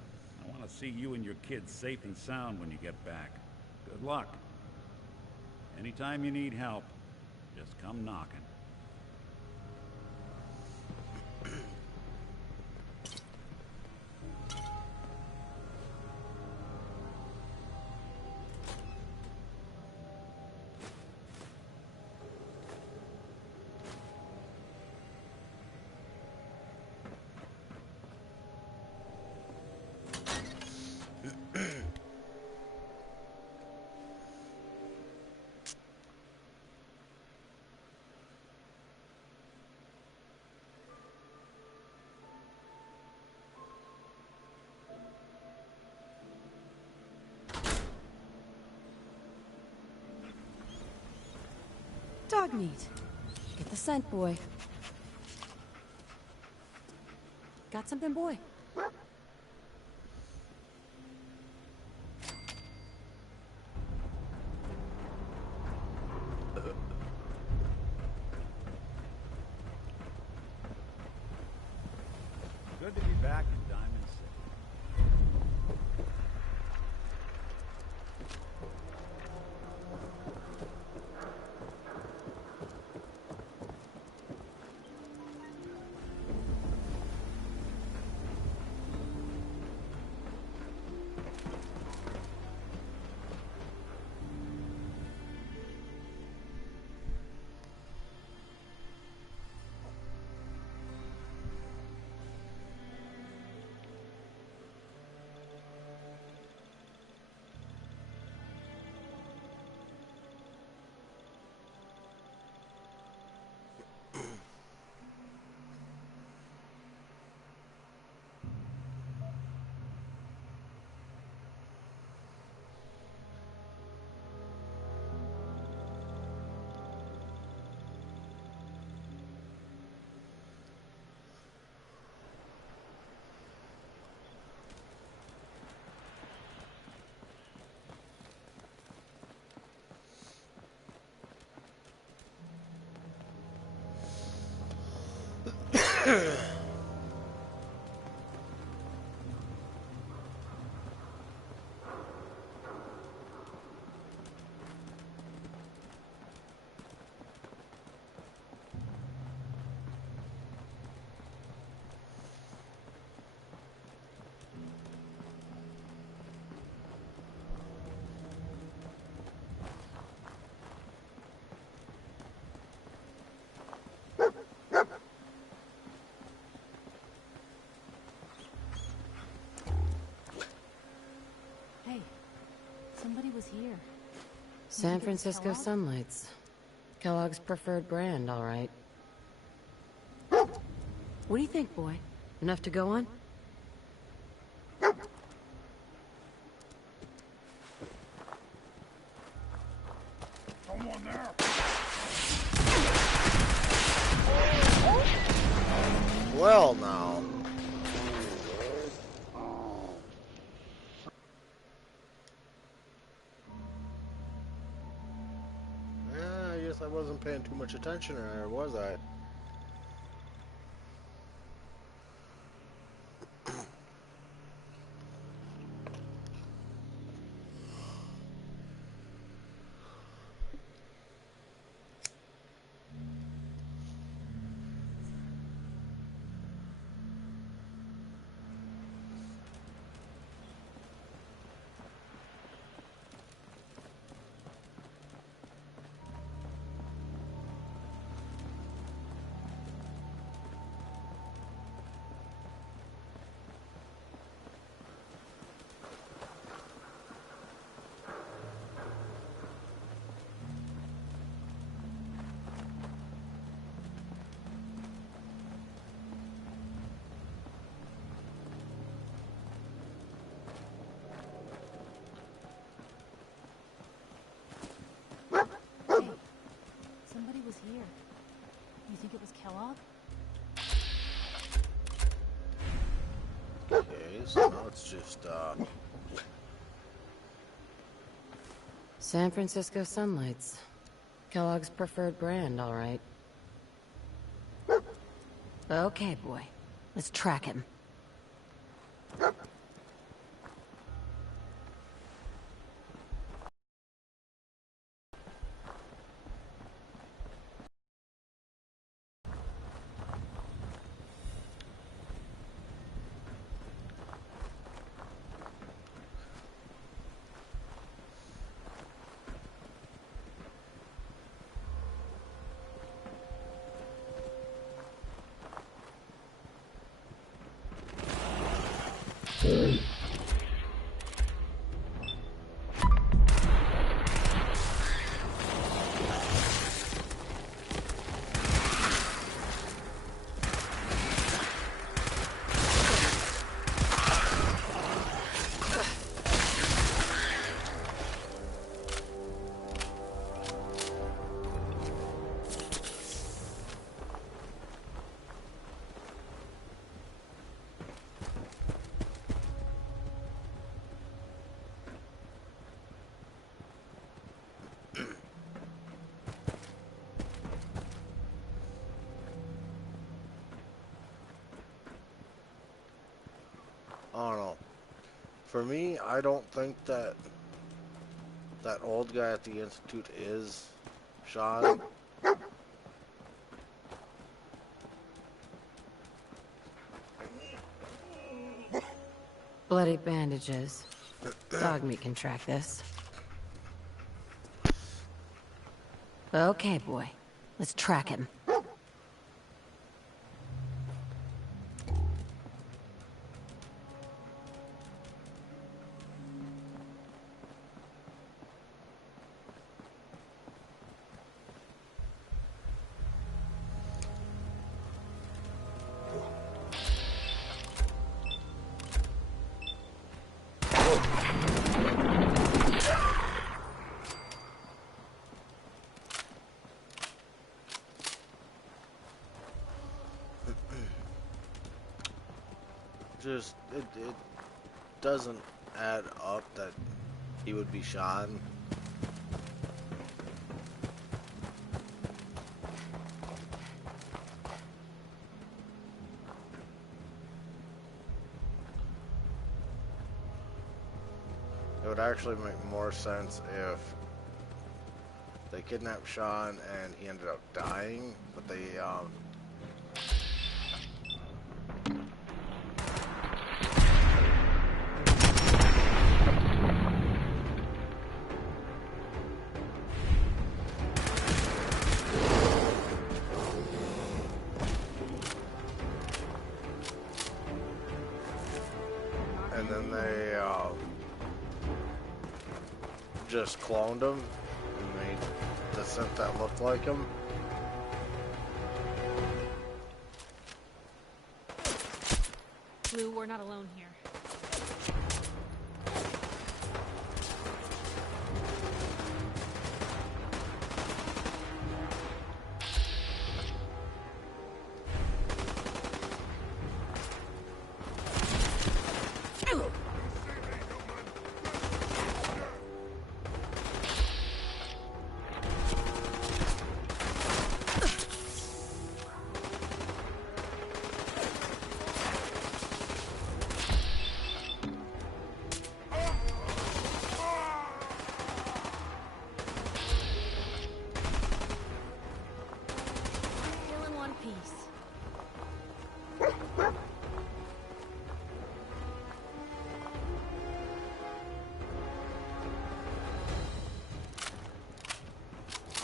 I want to see you and your kids safe and sound when you get back. Good luck. Anytime you need help, just come knocking. Dog meat. Get the scent, boy. Got something, boy? Hey, somebody was here. San Francisco Sunlights. Kellogg's preferred brand, all right. What do you think, boy? Enough to go on? Someone there! Well, now. Yeah, I guess I wasn't paying too much attention, or was I? Somebody was here. You think it was Kellogg? Okay, so now it's just, San Francisco Sunlights. Kellogg's preferred brand, all right. Okay, boy. Let's track him. I don't know. For me, I don't think that that old guy at the Institute is Sean. Bloody bandages. Dog meat can track this. Okay, boy. Let's track him. Just, it doesn't add up that he would be Sean. It would actually make more sense if they kidnapped Sean and he ended up dying, but they, and then they, just cloned him and made the synth that looked like him. Blue, we're not alone here.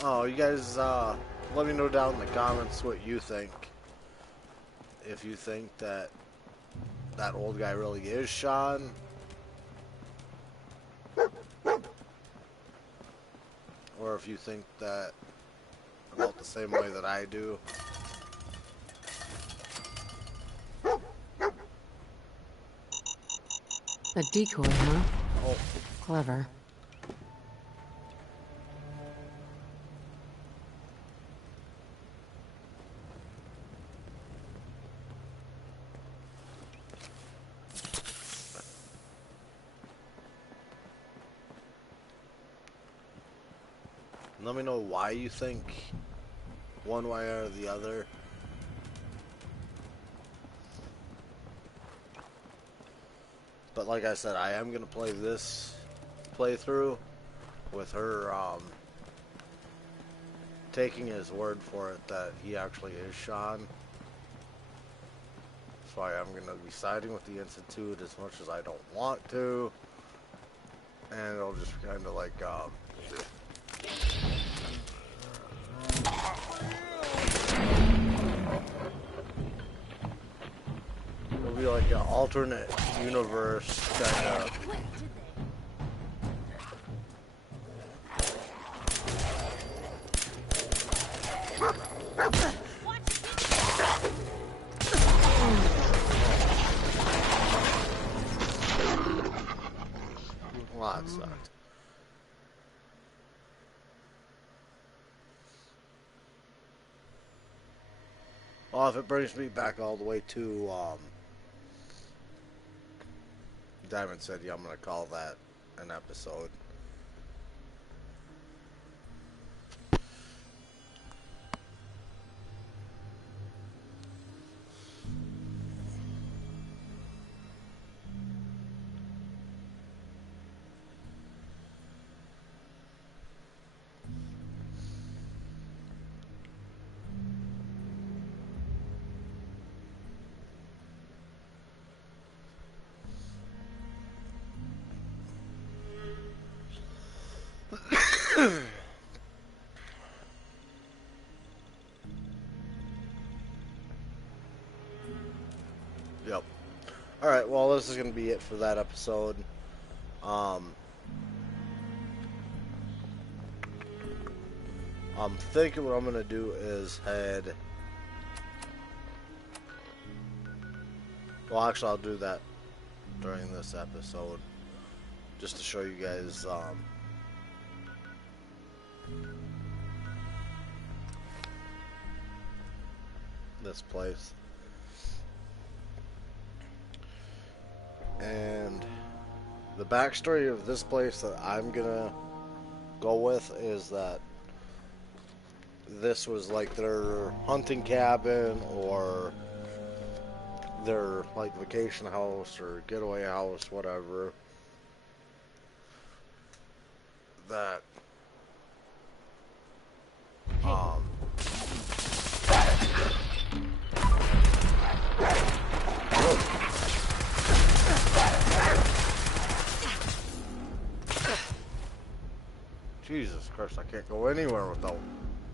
Oh, you guys, let me know down in the comments what you think. If you think that that old guy really is Sean. Or if you think that about the same way that I do. A decoy, huh? Oh. Clever. Let me know why you think one way or the other. But like I said, I am going to play this playthrough with her taking his word for it that he actually is Sean. That's why I'm going to be siding with the Institute as much as I don't want to. And it'll just kind of like... it'll be like an alternate universe kind of... Well, that sucked. Well, if it brings me back all the way to, Diamond said, yeah, I'm going to call that an episode. Yep. Alright, well, this is going to be it for that episode. I'm thinking what I'm going to do is head... Well, actually, I'll do that during this episode. Just to show you guys, this place. And the backstory of this place that I'm gonna go with is that this was like their hunting cabin or their like vacation house or getaway house, whatever. that Jesus Christ, I can't go anywhere without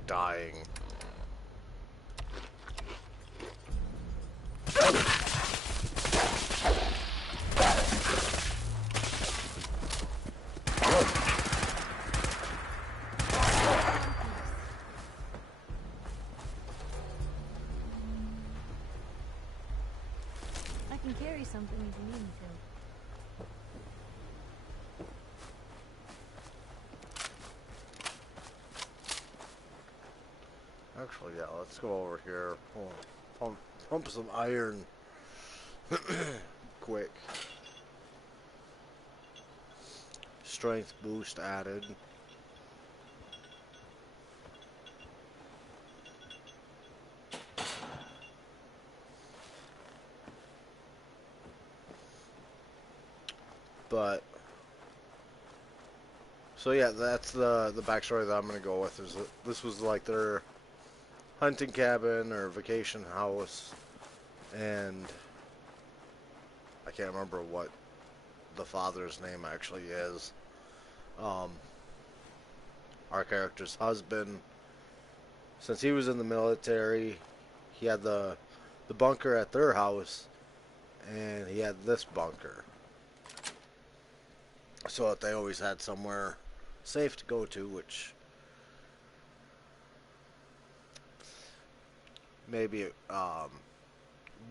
dying. I can carry something if you need me to. Actually, yeah, let's go over here. Pump some iron quick. Strength boost added. But so yeah, that's the backstory that I'm gonna go with. Is that this was like their hunting cabin or vacation house, and I can't remember what the father's name actually is. Our character's husband, since he was in the military, he had the bunker at their house, and he had this bunker, so that they always had somewhere safe to go to, which maybe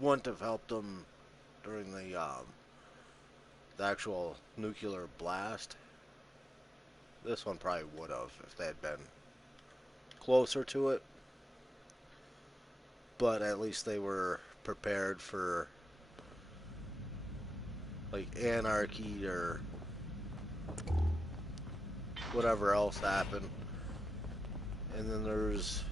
wouldn't have helped them during the actual nuclear blast. This one probably would have if they had been closer to it, but at least they were prepared for like anarchy or whatever else happened. And then there's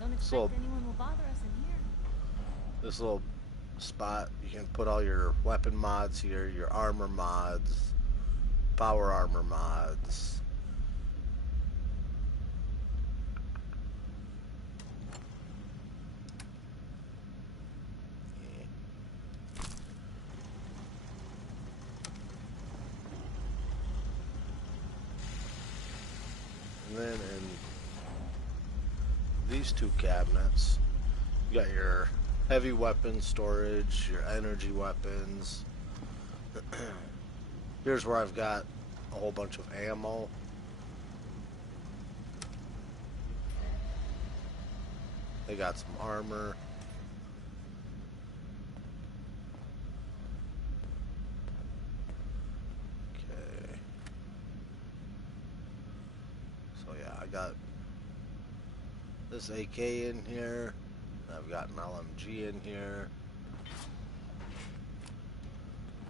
Don't expect anyone will bother us in here. this little spot. You can put all your weapon mods here, your armor mods, power armor mods. And then in these two cabinets, you got your heavy weapon storage, your energy weapons. Here's where I've got a whole bunch of ammo. They got some armor. Okay. So yeah, I got this AK in here. I've got an LMG in here.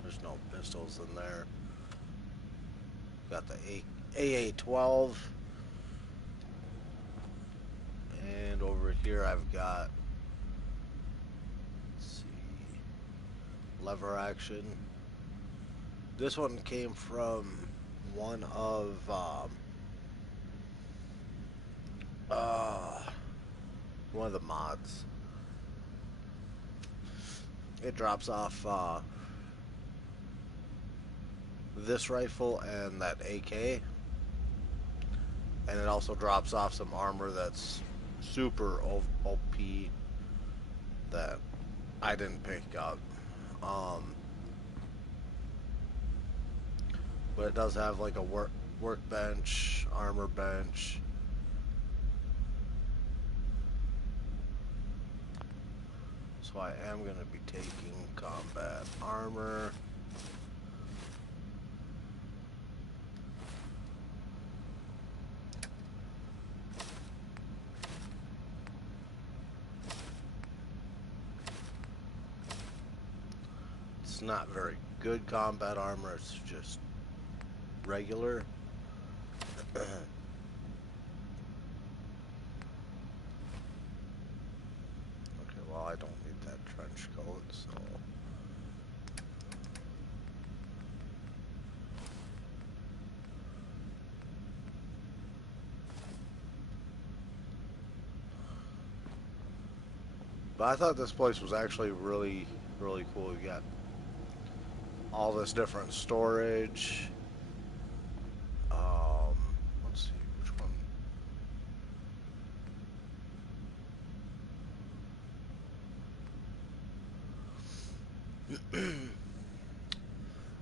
There's no pistols in there. Got the AA-12. And over here I've got, let's see, lever action. This one came from one of the mods. It drops off this rifle and that AK, and it also drops off some armor that's super OP that I didn't pick up. But it does have like a workbench, armor bench. So I am going to be taking combat armor. It's not very good combat armor, it's just regular. Okay, well, I don't need that trench coat, so But I thought this place was actually really, really cool. You got all this different storage. Let's see, which one?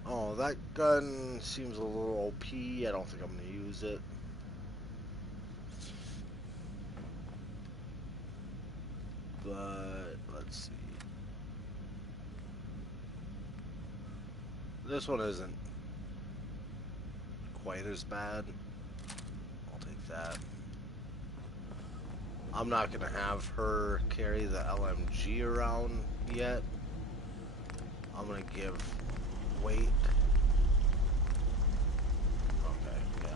Oh, that gun seems a little OP. I don't think I'm going to use it. But, let's see. This one isn't quite as bad. I'll take that. I'm not going to have her carry the LMG around yet. I'm going to give weight. Okay, yeah.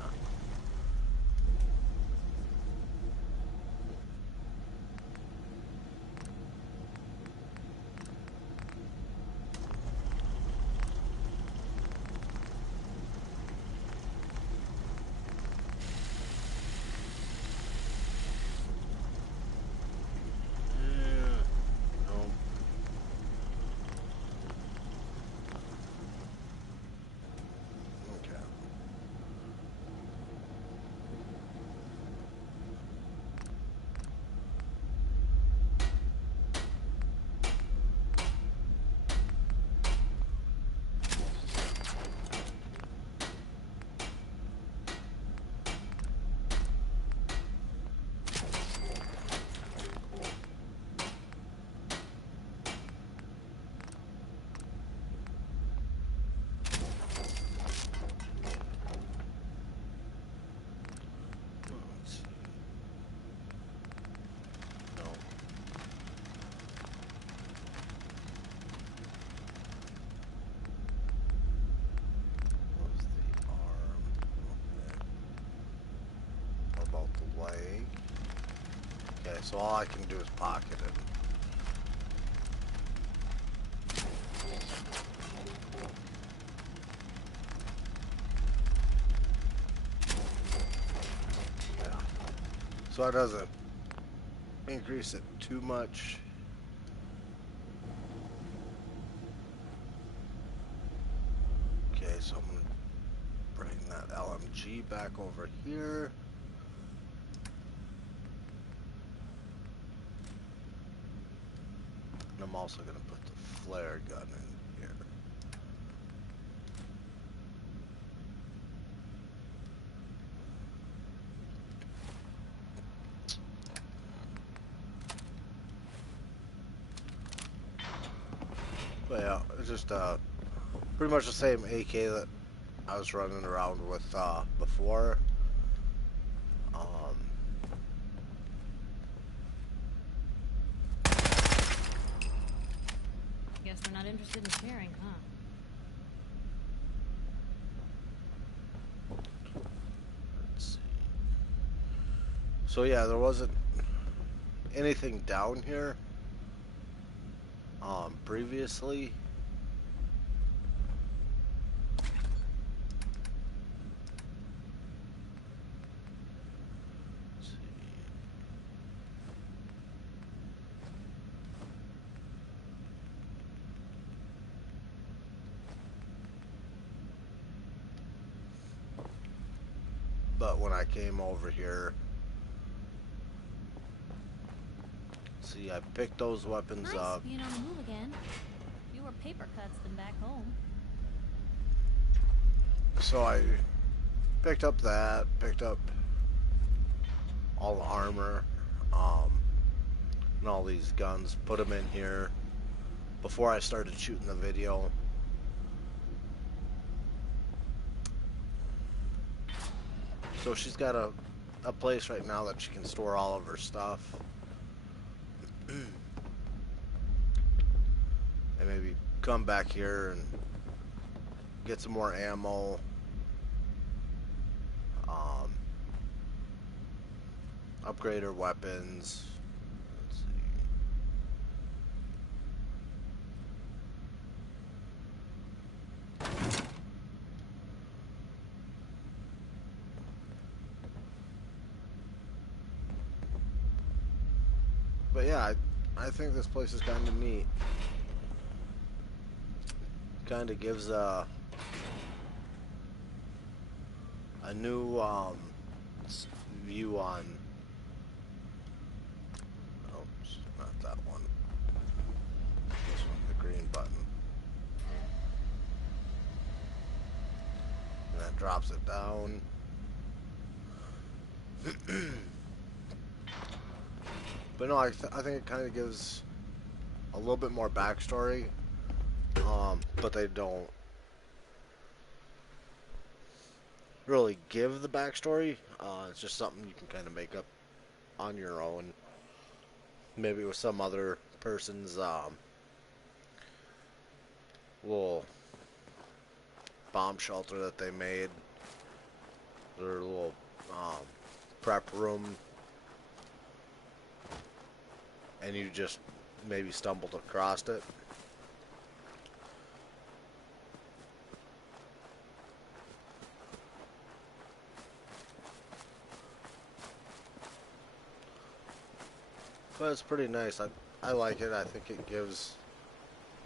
So all I can do is pocket it. Yeah. So it doesn't increase it too much. Okay, so I'm gonna bring that LMG back over here. I'm also going to put the flare gun in here. But yeah, it's just pretty much the same AK that I was running around with before. Guess they're not interested in sharing, huh? Let's see. So yeah, there wasn't anything down here previously. But when I came over here, see, I picked those weapons Nice up. being on the move again. Fewer paper cuts than back home. So I picked up that, picked up all the armor, and all these guns, put them in here before I started shooting the video. So she's got a place right now that she can store all of her stuff. And maybe come back here and get some more ammo. Upgrade her weapons. Let's see. But yeah, I think this place is kind of neat. Kind of gives a new view on. Oops, not that one. This one, the green button. And that drops it down. But no, I think it kind of gives a little bit more backstory, but they don't really give the backstory. It's just something you can kind of make up on your own, maybe with some other person's little bomb shelter that they made, their little prep room, and you just maybe stumbled across it. But it's pretty nice. I like it. I think it gives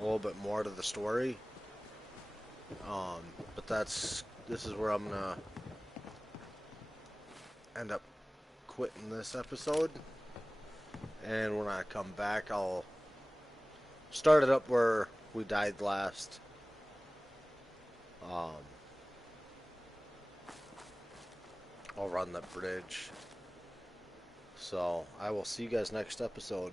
a little bit more to the story. But this is where I'm gonna end up quitting this episode. And when I come back, I'll start it up where we died last. I'll run the bridge. So I will see you guys next episode.